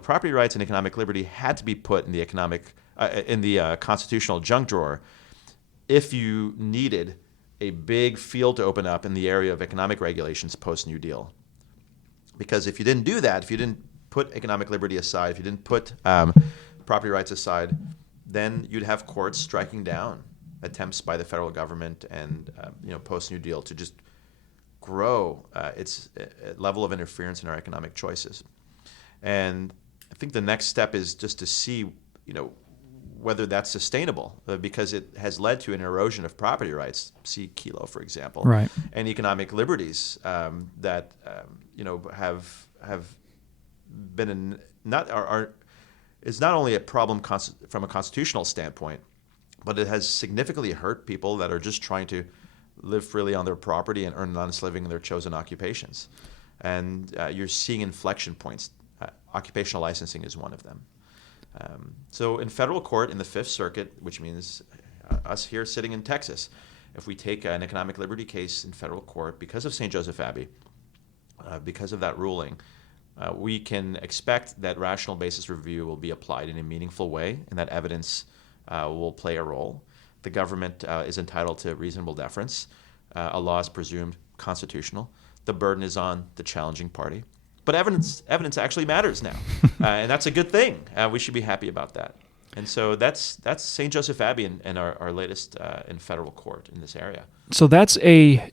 property rights and economic liberty had to be put in the constitutional junk drawer if you needed a big field to open up in the area of economic regulations post-New Deal. Because if you didn't do that, if you didn't put economic liberty aside, if you didn't put property rights aside, then you'd have courts striking down attempts by the federal government and post-New Deal to just grow its level of interference in our economic choices. And I think the next step is just to see, whether that's sustainable, because it has led to an erosion of property rights. See Kelo, for example, right, and economic liberties that have been it's not only a problem from a constitutional standpoint, but it has significantly hurt people that are just trying to live freely on their property and earn an honest living in their chosen occupations. And you're seeing inflection points. Occupational licensing is one of them. So in federal court, in the Fifth Circuit, which means us here sitting in Texas, if we take an economic liberty case in federal court because of St. Joseph Abbey, because of that ruling, we can expect that rational basis review will be applied in a meaningful way and that evidence will play a role. The government is entitled to reasonable deference. A law is presumed constitutional. The burden is on the challenging party. But evidence actually matters now, and that's a good thing. We should be happy about that. And so that's St. Joseph Abbey and our latest in federal court in this area. So that's a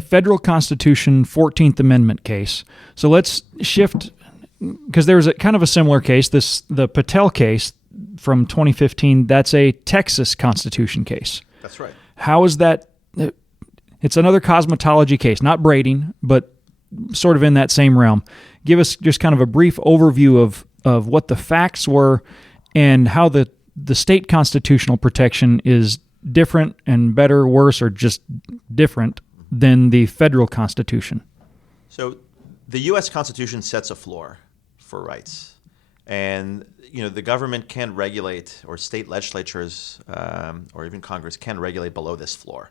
federal Constitution 14th Amendment case. So let's shift, because there was a kind of a similar case, the Patel case from 2015. That's a Texas Constitution case. That's right. How is that? It's another cosmetology case, not braiding, but sort of in that same realm. Give us just kind of a brief overview of what the facts were and how the state constitutional protection is different and better, worse, or just different than the federal Constitution. So the U.S. Constitution sets a floor for rights. And the government can regulate, or state legislatures or even Congress can regulate below this floor.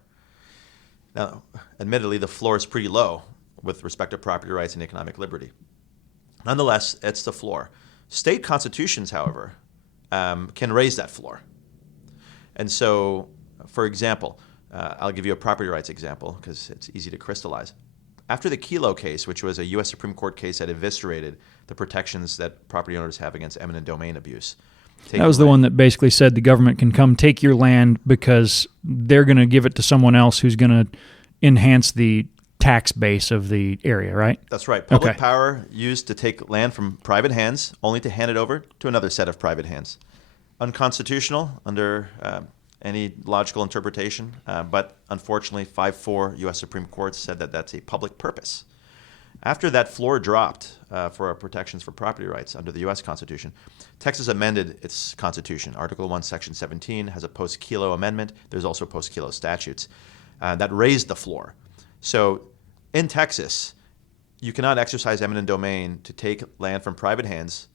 Now, admittedly, the floor is pretty low with respect to property rights and economic liberty. Nonetheless, it's the floor. State constitutions, however, can raise that floor. And so, for example, I'll give you a property rights example because it's easy to crystallize. After the Kelo case, which was a U.S. Supreme Court case that eviscerated the protections that property owners have against eminent domain abuse. That was the one that basically said the government can come take your land because they're going to give it to someone else who's going to enhance the tax base of the area, right? That's right. Public power used to take land from private hands only to hand it over to another set of private hands. Unconstitutional under any logical interpretation, but unfortunately 5-4 U.S. Supreme Court said that that's a public purpose. After that floor dropped for protections for property rights under the U.S. Constitution, Texas amended its Constitution. Article 1, Section 17 has a post-Kelo amendment. There's also post-Kelo statutes that raised the floor. So in Texas, you cannot exercise eminent domain to take land from private hands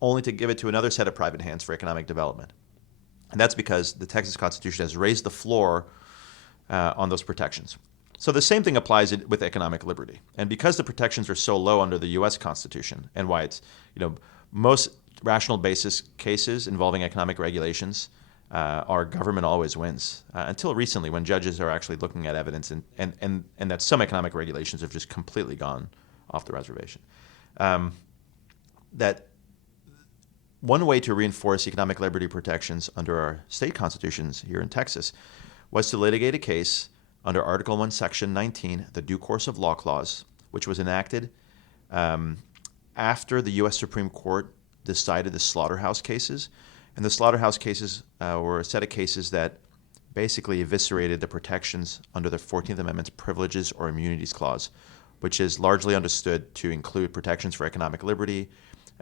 only to give it to another set of private hands for economic development. And that's because the Texas Constitution has raised the floor on those protections. So the same thing applies with economic liberty. And because the protections are so low under the U.S. Constitution, and why it's, most rational basis cases involving economic regulations our government always wins. Until recently, when judges are actually looking at evidence and that some economic regulations have just completely gone off the reservation. That one way to reinforce economic liberty protections under our state constitutions here in Texas was to litigate a case under Article 1, Section 19, the Due Course of Law Clause, which was enacted after the U.S. Supreme Court decided the slaughterhouse cases. And the slaughterhouse cases were a set of cases that basically eviscerated the protections under the 14th Amendment's Privileges or Immunities Clause, which is largely understood to include protections for economic liberty.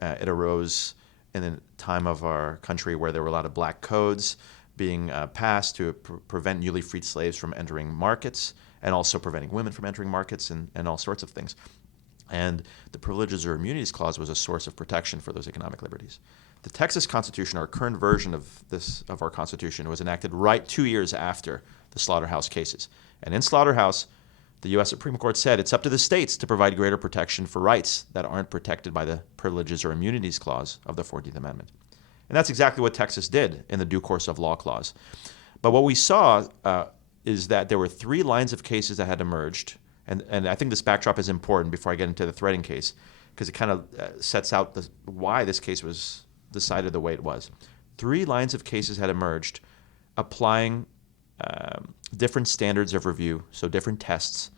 It arose in a time of our country where there were a lot of black codes being passed to prevent newly freed slaves from entering markets, and also preventing women from entering markets, and all sorts of things. And the Privileges or Immunities Clause was a source of protection for those economic liberties. The Texas Constitution, our current version of our Constitution, was enacted right 2 years after the slaughterhouse cases. And in slaughterhouse, the U.S. Supreme Court said it's up to the states to provide greater protection for rights that aren't protected by the Privileges or Immunities Clause of the 14th Amendment. And that's exactly what Texas did in the Due Course of Law Clause. But what we saw is that there were 3 lines of cases that had emerged, and I think this backdrop is important before I get into the threading case, because it kind of sets out why this case was decided the way it was. 3 lines of cases had emerged applying different standards of review, so different tests,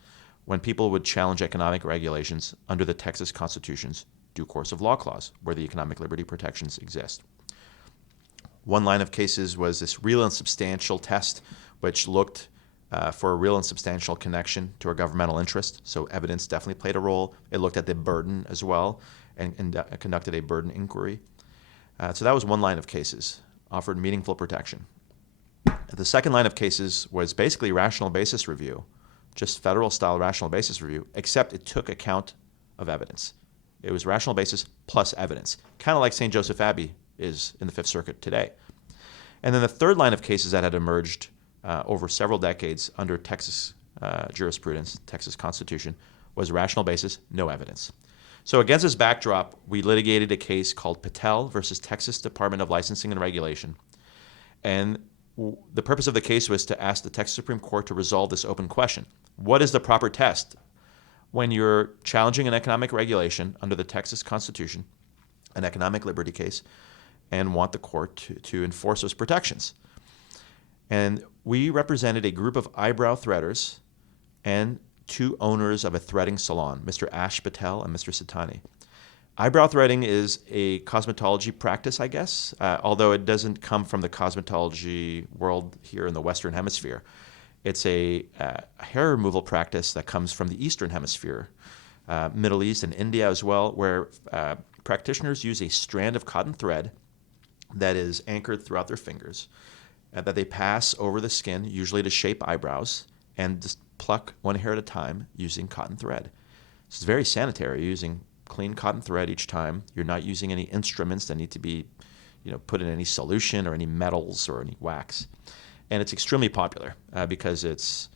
when people would challenge economic regulations under the Texas Constitution's Due Course of Law Clause, where the economic liberty protections exist. One line of cases was this real and substantial test, which looked for a real and substantial connection to a governmental interest. So evidence definitely played a role. It looked at the burden as well and conducted a burden inquiry. So that was one line of cases, offered meaningful protection. The second line of cases was basically rational basis review, just federal-style rational basis review, except it took account of evidence. It was rational basis plus evidence, kind of like St. Joseph Abbey is in the Fifth Circuit today. And then the third line of cases that had emerged over several decades under Texas jurisprudence, Texas Constitution, was rational basis, no evidence. So against this backdrop, we litigated a case called Patel versus Texas Department of Licensing and Regulation. And the purpose of the case was to ask the Texas Supreme Court to resolve this open question. What is the proper test when you're challenging an economic regulation under the Texas Constitution, an economic liberty case, and want the court to enforce those protections? And we represented a group of eyebrow threaders and 2 owners of a threading salon, Mr. Ash Patel and Mr. Sitani. Eyebrow threading is a cosmetology practice, I guess, although it doesn't come from the cosmetology world here in the Western Hemisphere. It's a hair removal practice that comes from the Eastern Hemisphere, Middle East and India as well, where practitioners use a strand of cotton thread that is anchored throughout their fingers, that they pass over the skin, usually to shape eyebrows, and just pluck one hair at a time using cotton thread. This is very sanitary. You're using clean cotton thread each time. You're not using any instruments that need to be, put in any solution or any metals or any wax. And it's extremely popular because it's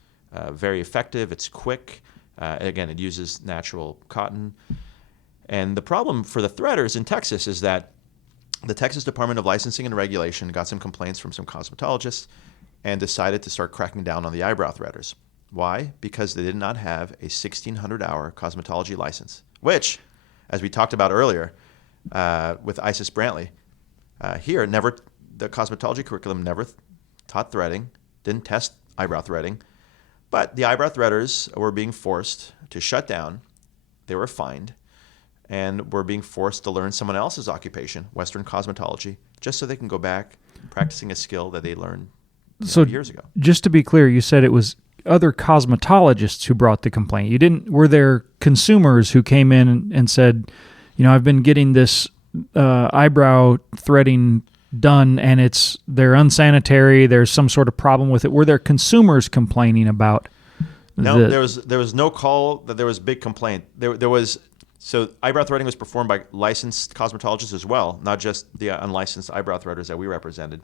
very effective. It's quick. Again, it uses natural cotton. And the problem for the threaders in Texas is that the Texas Department of Licensing and Regulation got some complaints from some cosmetologists and decided to start cracking down on the eyebrow threaders. Why? Because they did not have a 1,600-hour cosmetology license, which, as we talked about earlier with Isis Brantley, the cosmetology curriculum never taught threading, didn't test eyebrow threading, but the eyebrow threaders were being forced to shut down. They were fined and were being forced to learn someone else's occupation, Western cosmetology, just so they can go back practicing a skill that they learned years ago. Just to be clear, you said it was other cosmetologists who brought the complaint. Were there consumers who came in and said, I've been getting this eyebrow threading done and they're unsanitary, there's some sort of problem with it? Were there consumers complaining about? No, there was no call that there was big complaint. There was. So eyebrow threading was performed by licensed cosmetologists as well, not just the unlicensed eyebrow threaders that we represented.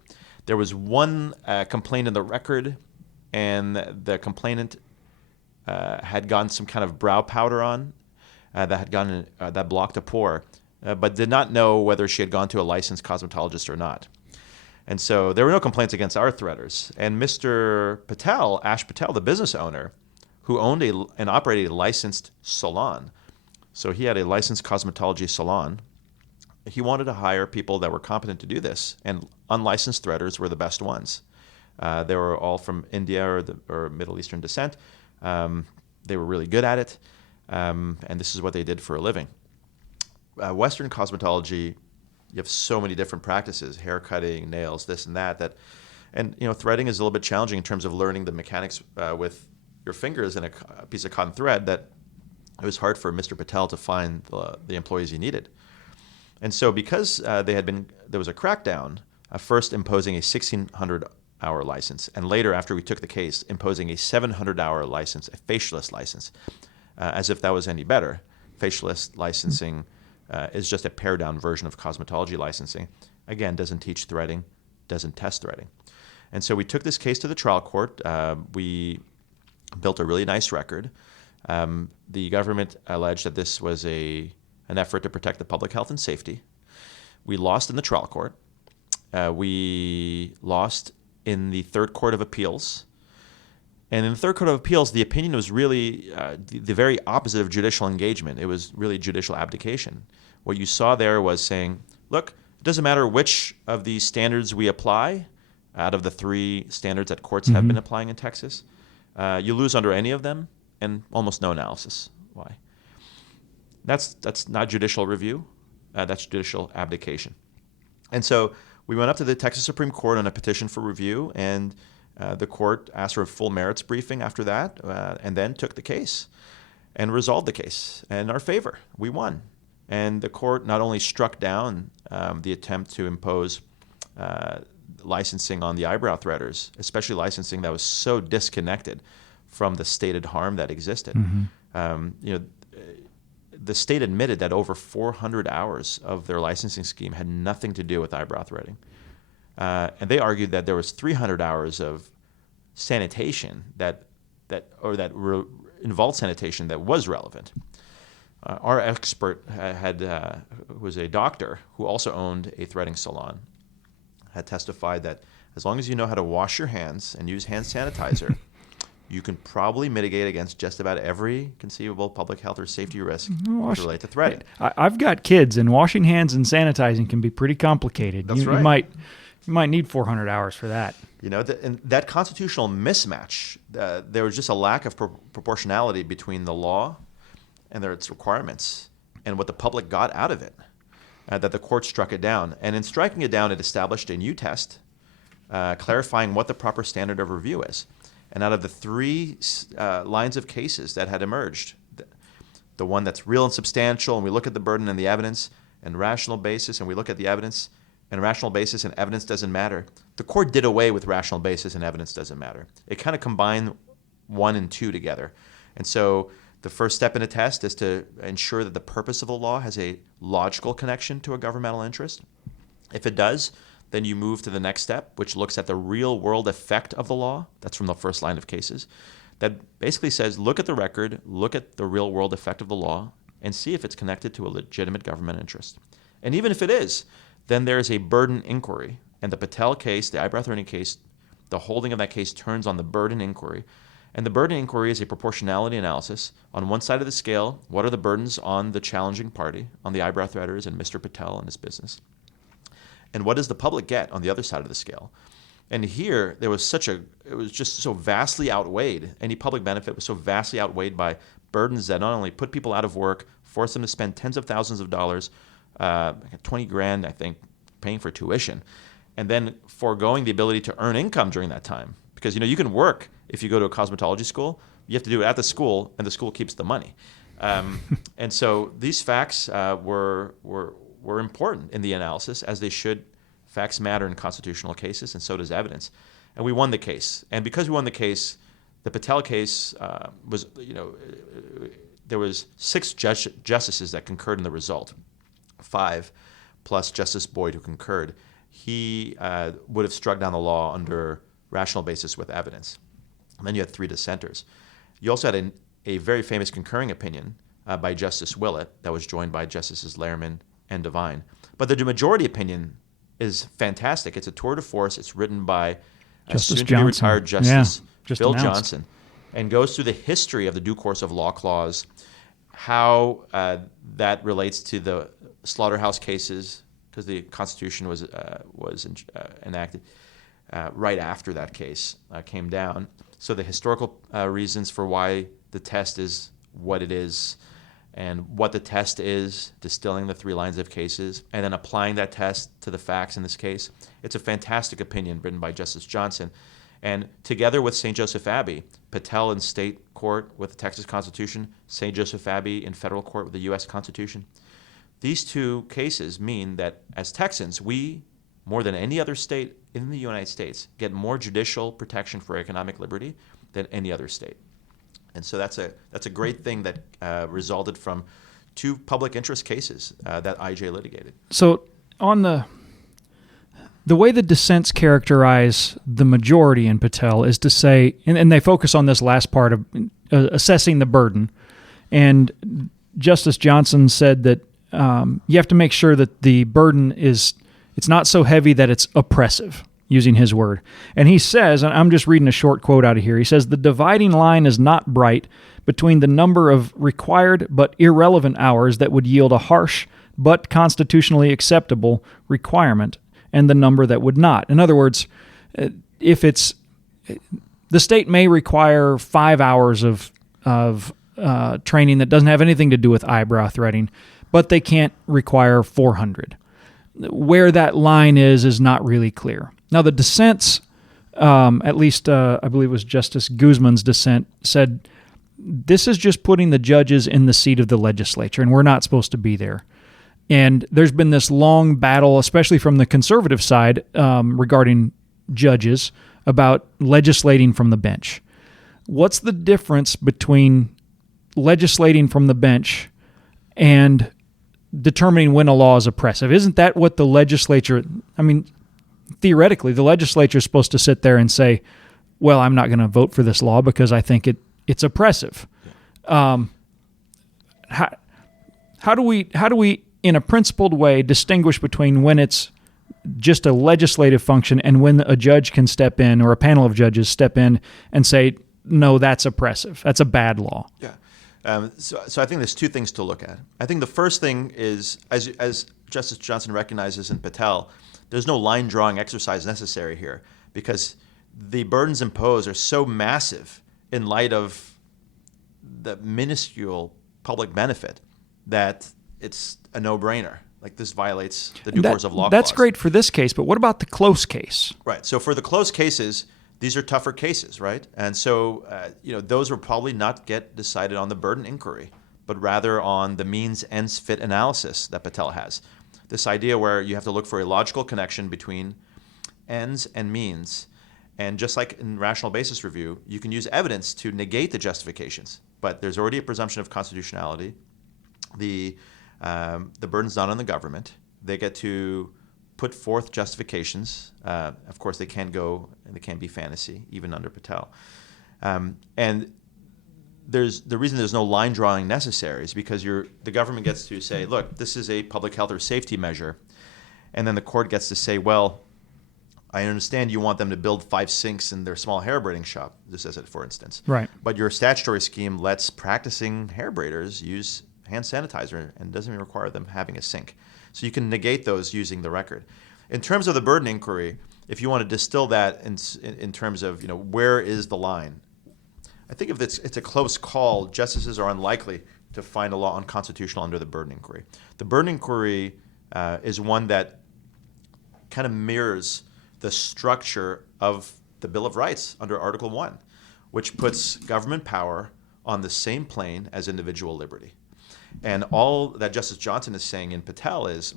There was one complaint in the record, and the complainant had gotten some kind of brow powder on that blocked a pore, but did not know whether she had gone to a licensed cosmetologist or not. And so there were no complaints against our threaders. And Mr. Patel, Ash Patel, the business owner, who owned and operated a licensed salon, so he had a licensed cosmetology salon, he wanted to hire people that were competent to do this, and unlicensed threaders were the best ones. They were all from India or Middle Eastern descent. They were really good at it, and this is what they did for a living. Western cosmetology, you have so many different practices: hair cutting, nails, this and that. And threading is a little bit challenging in terms of learning the mechanics with your fingers and a piece of cotton thread. That it was hard for Mr. Patel to find the employees he needed. And so because there was a crackdown, first imposing a 1,600-hour license, and later, after we took the case, imposing a 700-hour license, a facialist license, as if that was any better. Facialist licensing is just a pared-down version of cosmetology licensing. Again, doesn't teach threading, doesn't test threading. And so we took this case to the trial court. We built a really nice record. The government alleged that this was an effort to protect the public health and safety. We lost in the trial court. We lost in the Third Court of Appeals. And in the Third Court of Appeals, the opinion was really the very opposite of judicial engagement. It was really judicial abdication. What you saw there was saying, look, it doesn't matter which of these standards we apply out of the 3 standards that courts have been applying in Texas. You lose under any of them, and almost no analysis. Why? That's not judicial review. That's judicial abdication. And so we went up to the Texas Supreme Court on a petition for review, and the court asked for a full merits briefing after that, and then took the case and resolved the case in our favor. We won. And the court not only struck down the attempt to impose licensing on the eyebrow threaders, especially licensing that was so disconnected from the stated harm that existed. The state admitted that over 400 hours of their licensing scheme had nothing to do with eyebrow threading. And they argued that there was 300 hours of sanitation involved sanitation that was relevant. Our expert was a doctor who also owned a threading salon, had testified that as long as you know how to wash your hands and use hand sanitizer, you can probably mitigate against just about every conceivable public health or safety risk related to threading. I've got kids, and washing hands and sanitizing can be pretty complicated. That's right. You might need 400 hours for that. And that constitutional mismatch, there was just a lack of proportionality between the law and its requirements and what the public got out of it, that the court struck it down. And in striking it down, it established a new test, clarifying what the proper standard of review is. And out of the 3 lines of cases that had emerged, the one that's real and substantial, and we look at the burden and the evidence and rational basis, and we look at the evidence and rational basis and evidence doesn't matter, the court did away with rational basis and evidence doesn't matter. It kind of combined 1 and 2 together. And so the first step in a test is to ensure that the purpose of the law has a logical connection to a governmental interest. If it does, then you move to the next step, which looks at the real-world effect of the law. That's from the first line of cases. That basically says, look at the record, look at the real-world effect of the law, and see if it's connected to a legitimate government interest. And even if it is, then there is a burden inquiry. And the Patel case, the eyebrow threading case, the holding of that case turns on the burden inquiry. And the burden inquiry is a proportionality analysis. On one side of the scale, what are the burdens on the challenging party, on the eyebrow threaders and Mr. Patel and his business? And what does the public get on the other side of the scale? And here, it was just so vastly outweighed. Any public benefit was so vastly outweighed by burdens that not only put people out of work, forced them to spend tens of thousands of dollars, $20,000, I think, paying for tuition, and then foregoing the ability to earn income during that time. Because you can work if you go to a cosmetology school. You have to do it at the school, and the school keeps the money. And so these facts were important in the analysis, as they should. Facts matter in constitutional cases, and so does evidence. And we won the case. And because we won the case, the Patel case was, there was 6 justices that concurred in the result, 5 plus Justice Boyd who concurred. He would have struck down the law under rational basis with evidence. And then you had 3 dissenters. You also had a very famous concurring opinion by Justice Willett that was joined by Justices Lehrman and Devine. But the majority opinion is fantastic. It's a tour de force. It's written by soon-to-be-retired Justice Bill announced. Johnson, and goes through the history of the due course of law clause, how that relates to the slaughterhouse cases, because the Constitution was enacted right after that case came down. So the historical reasons for why the test is what it is, and what the test is, distilling the 3 lines of cases, and then applying that test to the facts in this case. It's a fantastic opinion written by Justice Johnson. And together with St. Joseph Abbey, Patel in state court with the Texas Constitution, St. Joseph Abbey in federal court with the U.S. Constitution, these 2 cases mean that as Texans, we, more than any other state in the United States, get more judicial protection for economic liberty than any other state. And so that's a great thing that resulted from 2 public interest cases that IJ litigated. So on the way the dissents characterize the majority in Patel is to say, and they focus on this last part of assessing the burden, and Justice Johnson said that you have to make sure that the burden it's not so heavy that it's oppressive, using his word. And he says, and I'm just reading a short quote out of here, he says, the dividing line is not bright between the number of required but irrelevant hours that would yield a harsh but constitutionally acceptable requirement and the number that would not. In other words, if it's the state may require 5 hours of training that doesn't have anything to do with eyebrow threading, but they can't require 400. Where that line is not really clear. Now, the dissents, at least I believe it was Justice Guzman's dissent, said this is just putting the judges in the seat of the legislature, and we're not supposed to be there. And there's been this long battle, especially from the conservative side, regarding judges, about legislating from the bench. What's the difference between legislating from the bench and determining when a law is oppressive? Isn't that what the legislature, theoretically, the legislature is supposed to sit there and say, well, I'm not going to vote for this law because I think it's oppressive. How do we, in a principled way, distinguish between when it's just a legislative function and when a judge can step in, or a panel of judges step in and say, no, that's oppressive. That's a bad law. Yeah. So I think there's 2 things to look at. I think the first thing is, as Justice Johnson recognizes in Patel, there's no line drawing exercise necessary here, because the burdens imposed are so massive in light of the minuscule public benefit that it's a no-brainer. Like, this violates the due course of law That's clause. great for this case, but what about the close case? Right. So for the close cases, these are tougher cases, right? And so, those will probably not get decided on the burden inquiry, but rather on the means ends fit analysis that Patel has. This idea where you have to look for a logical connection between ends and means. And just like in rational basis review, you can use evidence to negate the justifications, but there's already a presumption of constitutionality. The burden's not on the government. They get to put forth justifications. Of course, they can't be fantasy, even under Patel. And the reason there's no line drawing necessary is because the government gets to say, look, this is a public health or safety measure. And then the court gets to say, well, I understand you want them to build 5 sinks in their small hair braiding shop, just as it, for instance. Right. But your statutory scheme lets practicing hair braiders use hand sanitizer and doesn't even require them having a sink. So you can negate those using the record. In terms of the burden inquiry, if you want to distill that in terms of, where is the line? I think if it's a close call, justices are unlikely to find a law unconstitutional under the burden inquiry. The burden inquiry is one that kind of mirrors the structure of the Bill of Rights under Article 1, which puts government power on the same plane as individual liberty. And all that Justice Johnson is saying in Patel is,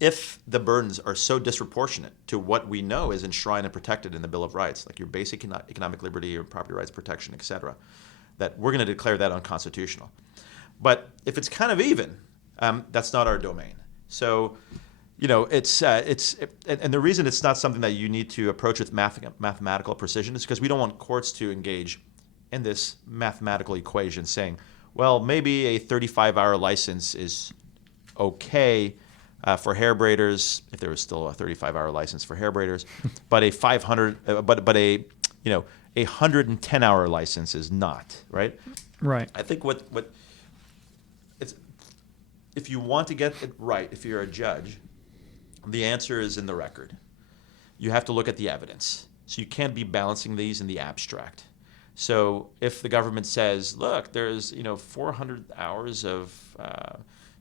if the burdens are so disproportionate to what we know is enshrined and protected in the Bill of Rights, like your basic economic liberty, your property rights protection, et cetera, that we're going to declare that unconstitutional. But if it's kind of even, that's not our domain. So, and the reason it's not something that you need to approach with mathematical precision is because we don't want courts to engage in this mathematical equation saying, well, maybe a 35-hour license is okay for hair braiders, if there was still a 35-hour license for hair braiders, but a 110-hour license is not, right? Right. I think what it's, if you want to get it right, if you're a judge, the answer is in the record. You have to look at the evidence. So you can't be balancing these in the abstract. So if the government says, look, there's 400 hours of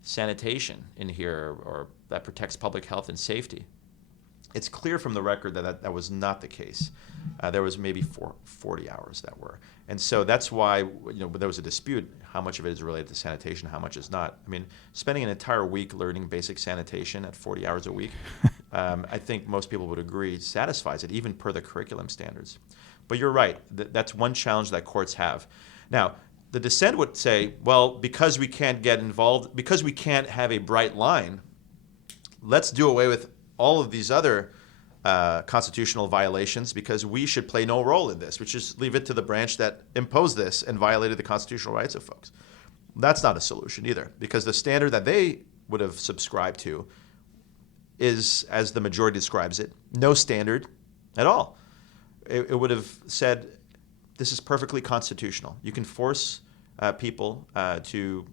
sanitation in here, or that protects public health and safety, it's clear from the record that was not the case. There was maybe 40 hours that were. And so that's why there was a dispute, how much of it is related to sanitation, how much is not. I mean, spending an entire week learning basic sanitation at 40 hours a week, I think most people would agree satisfies it, even per the curriculum standards. But you're right, that's one challenge that courts have. Now, the dissent would say, well, because we can't get involved, because we can't have a bright line, let's do away with all of these other constitutional violations, because we should play no role in this. We should just leave it to the branch that imposed this and violated the constitutional rights of folks. That's not a solution either, because the standard that they would have subscribed to is, as the majority describes it, no standard at all. It would have said, this is perfectly constitutional. You can force people to,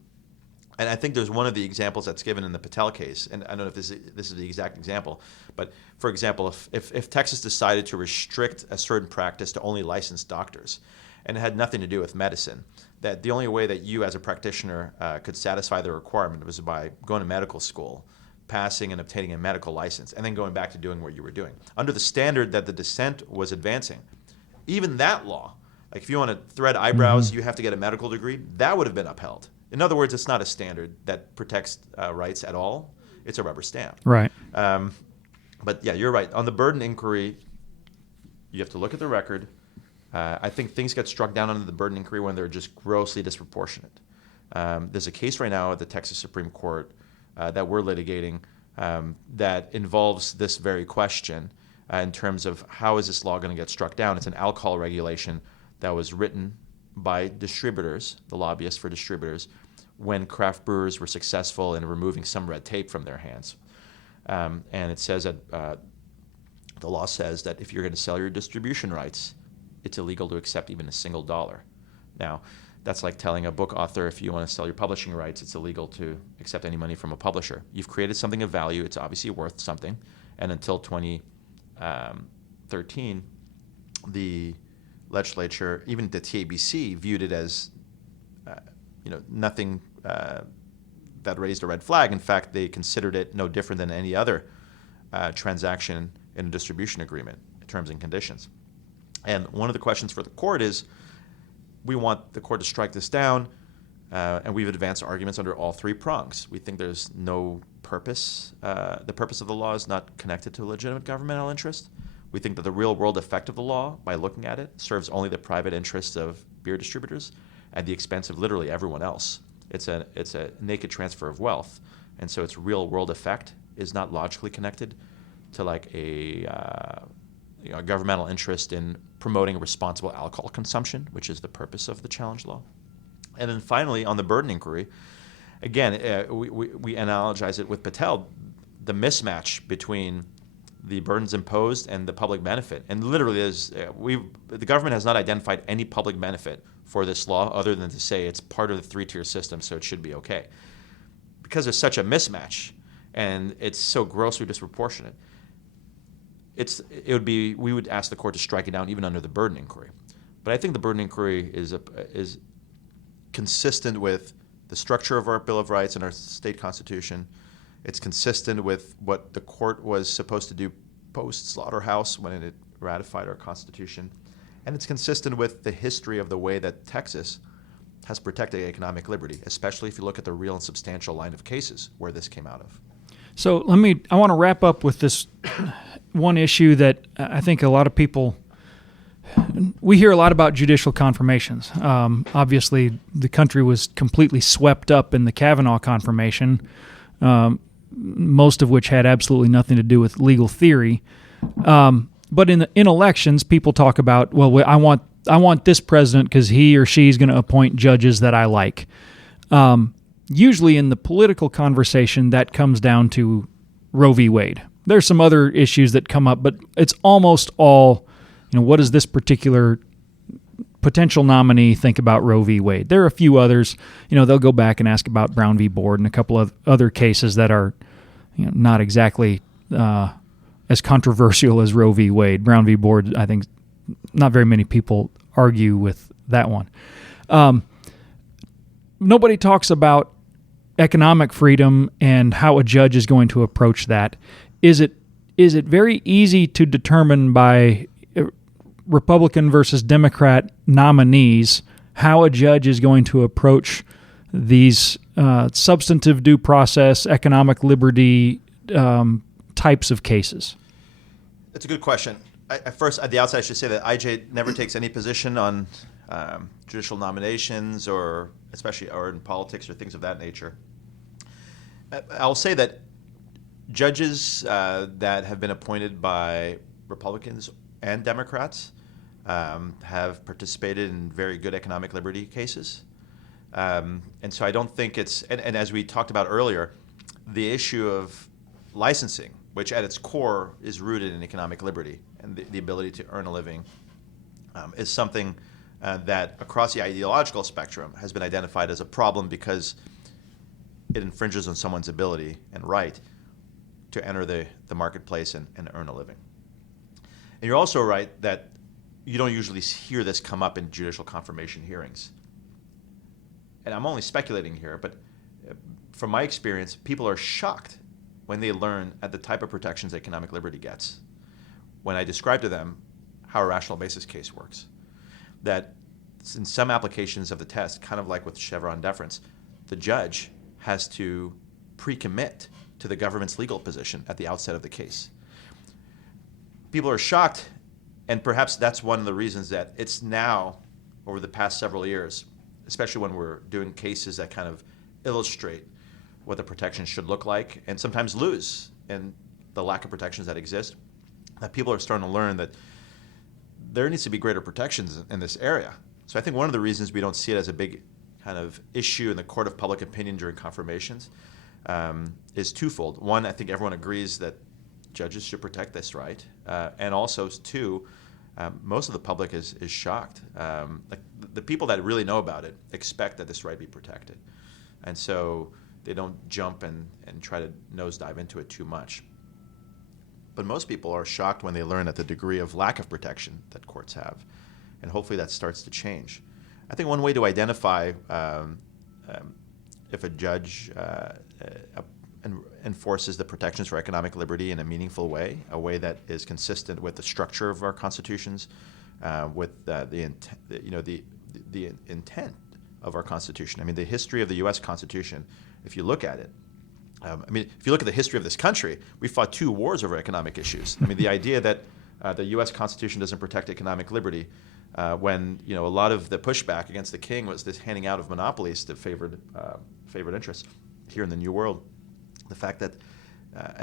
and I think there's one of the examples that's given in the Patel case, and I don't know if this is the exact example, but for example, if Texas decided to restrict a certain practice to only licensed doctors, and it had nothing to do with medicine, that the only way that you as a practitioner could satisfy the requirement was by going to medical school, passing and obtaining a medical license, and then going back to doing what you were doing. Under the standard that the dissent was advancing, even that law, like if you want to thread eyebrows, you have to get a medical degree, that would have been upheld. In other words, it's not a standard that protects rights at all. It's a rubber stamp. Right. But yeah, you're right. On the burden inquiry, you have to look at the record. I think things get struck down under the burden inquiry when they're just grossly disproportionate. There's a case right now at the Texas Supreme Court that we're litigating that involves this very question in terms of how is this law going to get struck down. It's an alcohol regulation that was written by distributors, the lobbyists for distributors, when craft brewers were successful in removing some red tape from their hands. And it says that the law says that if you're going to sell your distribution rights, it's illegal to accept even a single dollar. Now, that's like telling a book author, if you want to sell your publishing rights, it's illegal to accept any money from a publisher. You've created something of value. It's obviously worth something. And until 2013, the legislature, even the TABC, viewed it as nothing that raised a red flag. In fact, they considered it no different than any other transaction in a distribution agreement, terms and conditions. And one of the questions for the court is, we want the court to strike this down, and we've advanced arguments under all three prongs. We think there's no purpose. The purpose of the law is not connected to a legitimate governmental interest. We think that the real-world effect of the law, by looking at it, serves only the private interests of beer distributors at the expense of literally everyone else. It's a naked transfer of wealth, and so its real-world effect is not logically connected to like a governmental interest in promoting responsible alcohol consumption, which is the purpose of the challenge law. And then finally, on the burden inquiry, again, we analogize it with Patel, the mismatch between the burdens imposed and the public benefit. And literally, the government has not identified any public benefit for this law other than to say it's part of the three-tier system, so it should be okay. Because there's such a mismatch, and it's so grossly disproportionate, we would ask the court to strike it down even under the burden inquiry. But I think the burden inquiry is consistent with the structure of our Bill of Rights and our state constitution. It's consistent with what the court was supposed to do post-Slaughterhouse when it ratified our Constitution. And it's consistent with the history of the way that Texas has protected economic liberty, especially if you look at the real and substantial line of cases where this came out of. So I want to wrap up with this one issue that I think a lot of people, we hear a lot about judicial confirmations. Obviously, the country was completely swept up in the Kavanaugh confirmation, most of which had absolutely nothing to do with legal theory. But in elections, people talk about, well, I want this president because he or she is going to appoint judges that I like. Usually in the political conversation, that comes down to Roe v. Wade. There's some other issues that come up, but it's almost all, what does this particular potential nominee think about Roe v. Wade? There are a few others. They'll go back and ask about Brown v. Board and a couple of other cases that are not exactly as controversial as Roe v. Wade. Brown v. Board, I think not very many people argue with that one. Nobody talks about economic freedom and how a judge is going to approach that. Is it very easy to determine by Republican versus Democrat nominees how a judge is going to approach these substantive due process, economic liberty types of cases? That's a good question. First, at the outset, I should say that IJ never takes any position on judicial nominations or in politics or things of that nature. I'll say that judges that have been appointed by Republicans and Democrats have participated in very good economic liberty cases. And so I don't think and as we talked about earlier, the issue of licensing, which at its core is rooted in economic liberty and the ability to earn a living, is something that across the ideological spectrum has been identified as a problem because it infringes on someone's ability and right to enter the marketplace and earn a living. And you're also right that you don't usually hear this come up in judicial confirmation hearings. And I'm only speculating here, but from my experience, people are shocked when they learn at the type of protections economic liberty gets when I describe to them how a rational basis case works. That in some applications of the test, kind of like with Chevron deference, the judge has to pre-commit to the government's legal position at the outset of the case. People are shocked, and perhaps that's one of the reasons that it's now, over the past several years, especially when we're doing cases that kind of illustrate what the protections should look like and sometimes lose in the lack of protections that exist, that people are starting to learn that there needs to be greater protections in this area. So I think one of the reasons we don't see it as a big kind of issue in the court of public opinion during confirmations is twofold. One, I think everyone agrees that judges should protect this right, and also two, most of the public is shocked. Like the people that really know about it expect that this right be protected, and so they don't jump and try to nosedive into it too much. But most people are shocked when they learn at the degree of lack of protection that courts have, and hopefully that starts to change. I think one way to identify if a judge enforces the protections for economic liberty in a meaningful way, a way that is consistent with the structure of our constitutions, with the intent of our Constitution. I mean, the history of the U.S. Constitution, if you look at it, if you look at the history of this country, we fought 2 wars over economic issues. I mean, the idea that the U.S. Constitution doesn't protect economic liberty, when a lot of the pushback against the king was this handing out of monopolies to favored interests here in the New World. The fact that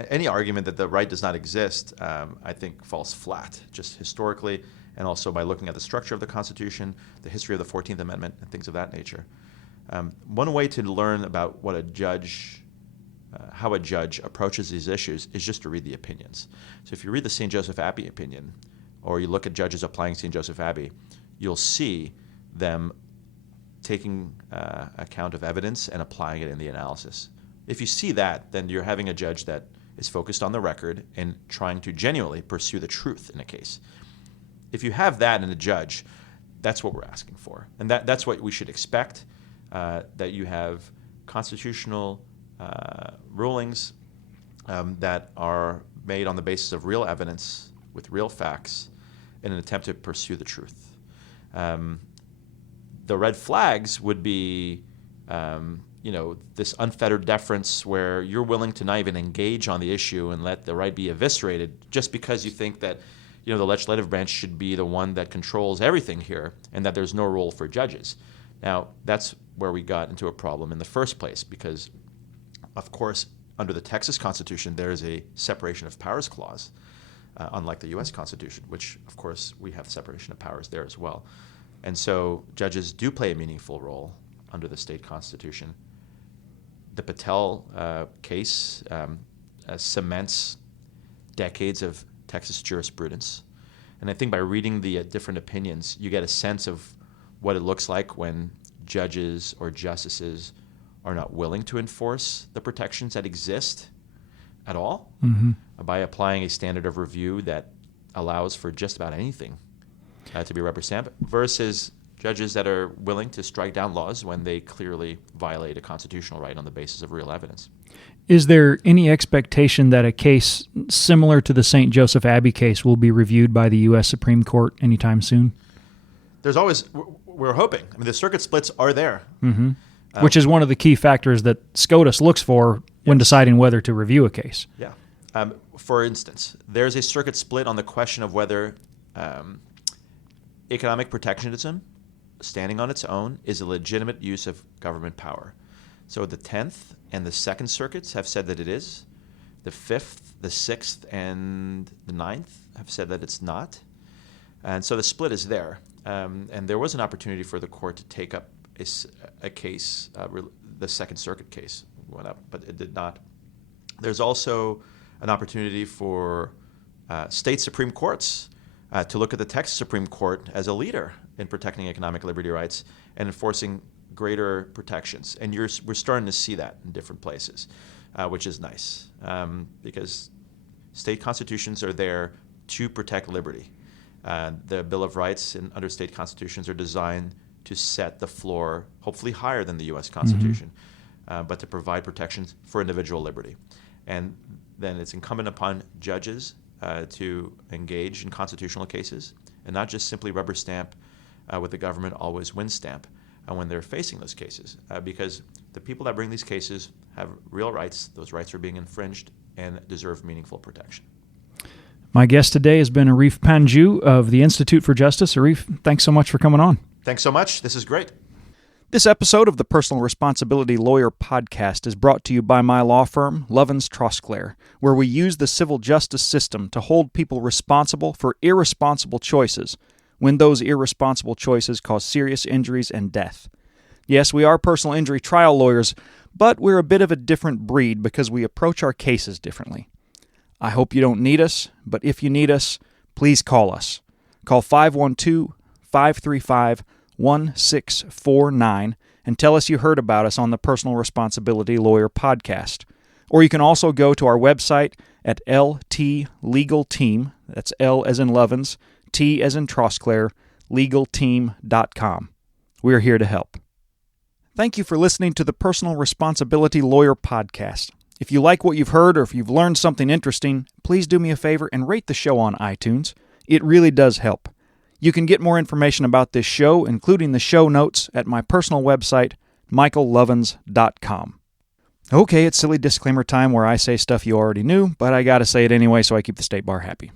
any argument that the right does not exist, I think, falls flat, just historically, and also by looking at the structure of the Constitution, the history of the 14th Amendment, and things of that nature. One way to learn about what how a judge approaches these issues is just to read the opinions. So if you read the St. Joseph Abbey opinion, or you look at judges applying St. Joseph Abbey, you'll see them taking account of evidence and applying it in the analysis. If you see that, then you're having a judge that is focused on the record and trying to genuinely pursue the truth in a case. If you have that in a judge, that's what we're asking for. And that's what we should expect, that you have constitutional rulings that are made on the basis of real evidence with real facts in an attempt to pursue the truth. The red flags would be this unfettered deference where you're willing to not even engage on the issue and let the right be eviscerated just because you think that the legislative branch should be the one that controls everything here and that there's no role for judges. Now, that's where we got into a problem in the first place because, of course, under the Texas Constitution, there is a separation of powers clause, unlike the U.S. Constitution, which, of course, we have separation of powers there as well. And so judges do play a meaningful role under the state constitution. The Patel case cements decades of Texas jurisprudence. And I think by reading the different opinions, you get a sense of what it looks like when judges or justices are not willing to enforce the protections that exist at all by applying a standard of review that allows for just about anything to be rubber stamped, versus judges that are willing to strike down laws when they clearly violate a constitutional right on the basis of real evidence. Is there any expectation that a case similar to the St. Joseph Abbey case will be reviewed by the U.S. Supreme Court anytime soon? There's always, we're hoping. I mean, the circuit splits are there. Which is one of the key factors that SCOTUS looks for when deciding whether to review a case. Yeah. For instance, there's a circuit split on the question of whether economic protectionism, standing on its own, is a legitimate use of government power. So the 10th and the 2nd Circuits have said that it is. The 5th, the 6th, and the 9th have said that it's not. And so the split is there. And there was an opportunity for the court to take up a case, the 2nd Circuit case went up, but it did not. There's also an opportunity for state Supreme Courts to look at the Texas Supreme Court as a leader in protecting economic liberty rights and enforcing greater protections. And we're starting to see that in different places, which is nice, because state constitutions are there to protect liberty. The Bill of Rights and under state constitutions are designed to set the floor hopefully higher than the U.S. Constitution, but to provide protections for individual liberty. And then it's incumbent upon judges to engage in constitutional cases and not just simply rubber stamp with the government always wins stamp when they're facing those cases, because the people that bring these cases have real rights. Those rights are being infringed and deserve meaningful protection. My guest today has been Arif Panju of the Institute for Justice. Arif, thanks so much for coming on. Thanks so much. This is great. This episode of the Personal Responsibility Lawyer podcast is brought to you by my law firm, Lovins Trosclair, where we use the civil justice system to hold people responsible for irresponsible choices when those irresponsible choices cause serious injuries and death. Yes, we are personal injury trial lawyers, but we're a bit of a different breed because we approach our cases differently. I hope you don't need us, but if you need us, please call us. Call 512-535-1649 and tell us you heard about us on the Personal Responsibility Lawyer podcast. Or you can also go to our website at LT Legal Team, that's L as in Lovins, T as in Trosclair, legalteam.com. We're here to help. Thank you for listening to the Personal Responsibility Lawyer podcast. If you like what you've heard or if you've learned something interesting, please do me a favor and rate the show on iTunes. It really does help. You can get more information about this show, including the show notes, at my personal website, michaellovins.com. Okay, it's silly disclaimer time where I say stuff you already knew, but I gotta say it anyway so I keep the State Bar happy.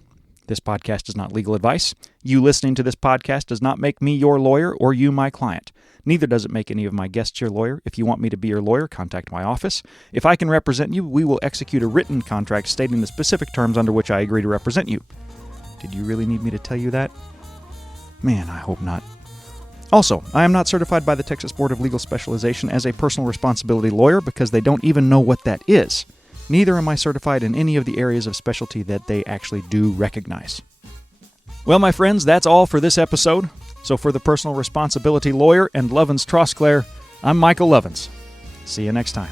This podcast is not legal advice. You listening to this podcast does not make me your lawyer or you my client. Neither does it make any of my guests your lawyer. If you want me to be your lawyer, contact my office. If I can represent you, we will execute a written contract stating the specific terms under which I agree to represent you. Did you really need me to tell you that? Man, I hope not. Also, I am not certified by the Texas Board of Legal Specialization as a personal responsibility lawyer because they don't even know what that is. Neither am I certified in any of the areas of specialty that they actually do recognize. Well, my friends, that's all for this episode. So for the Personal Responsibility Lawyer and Lovins Trosclair, I'm Michael Lovins. See you next time.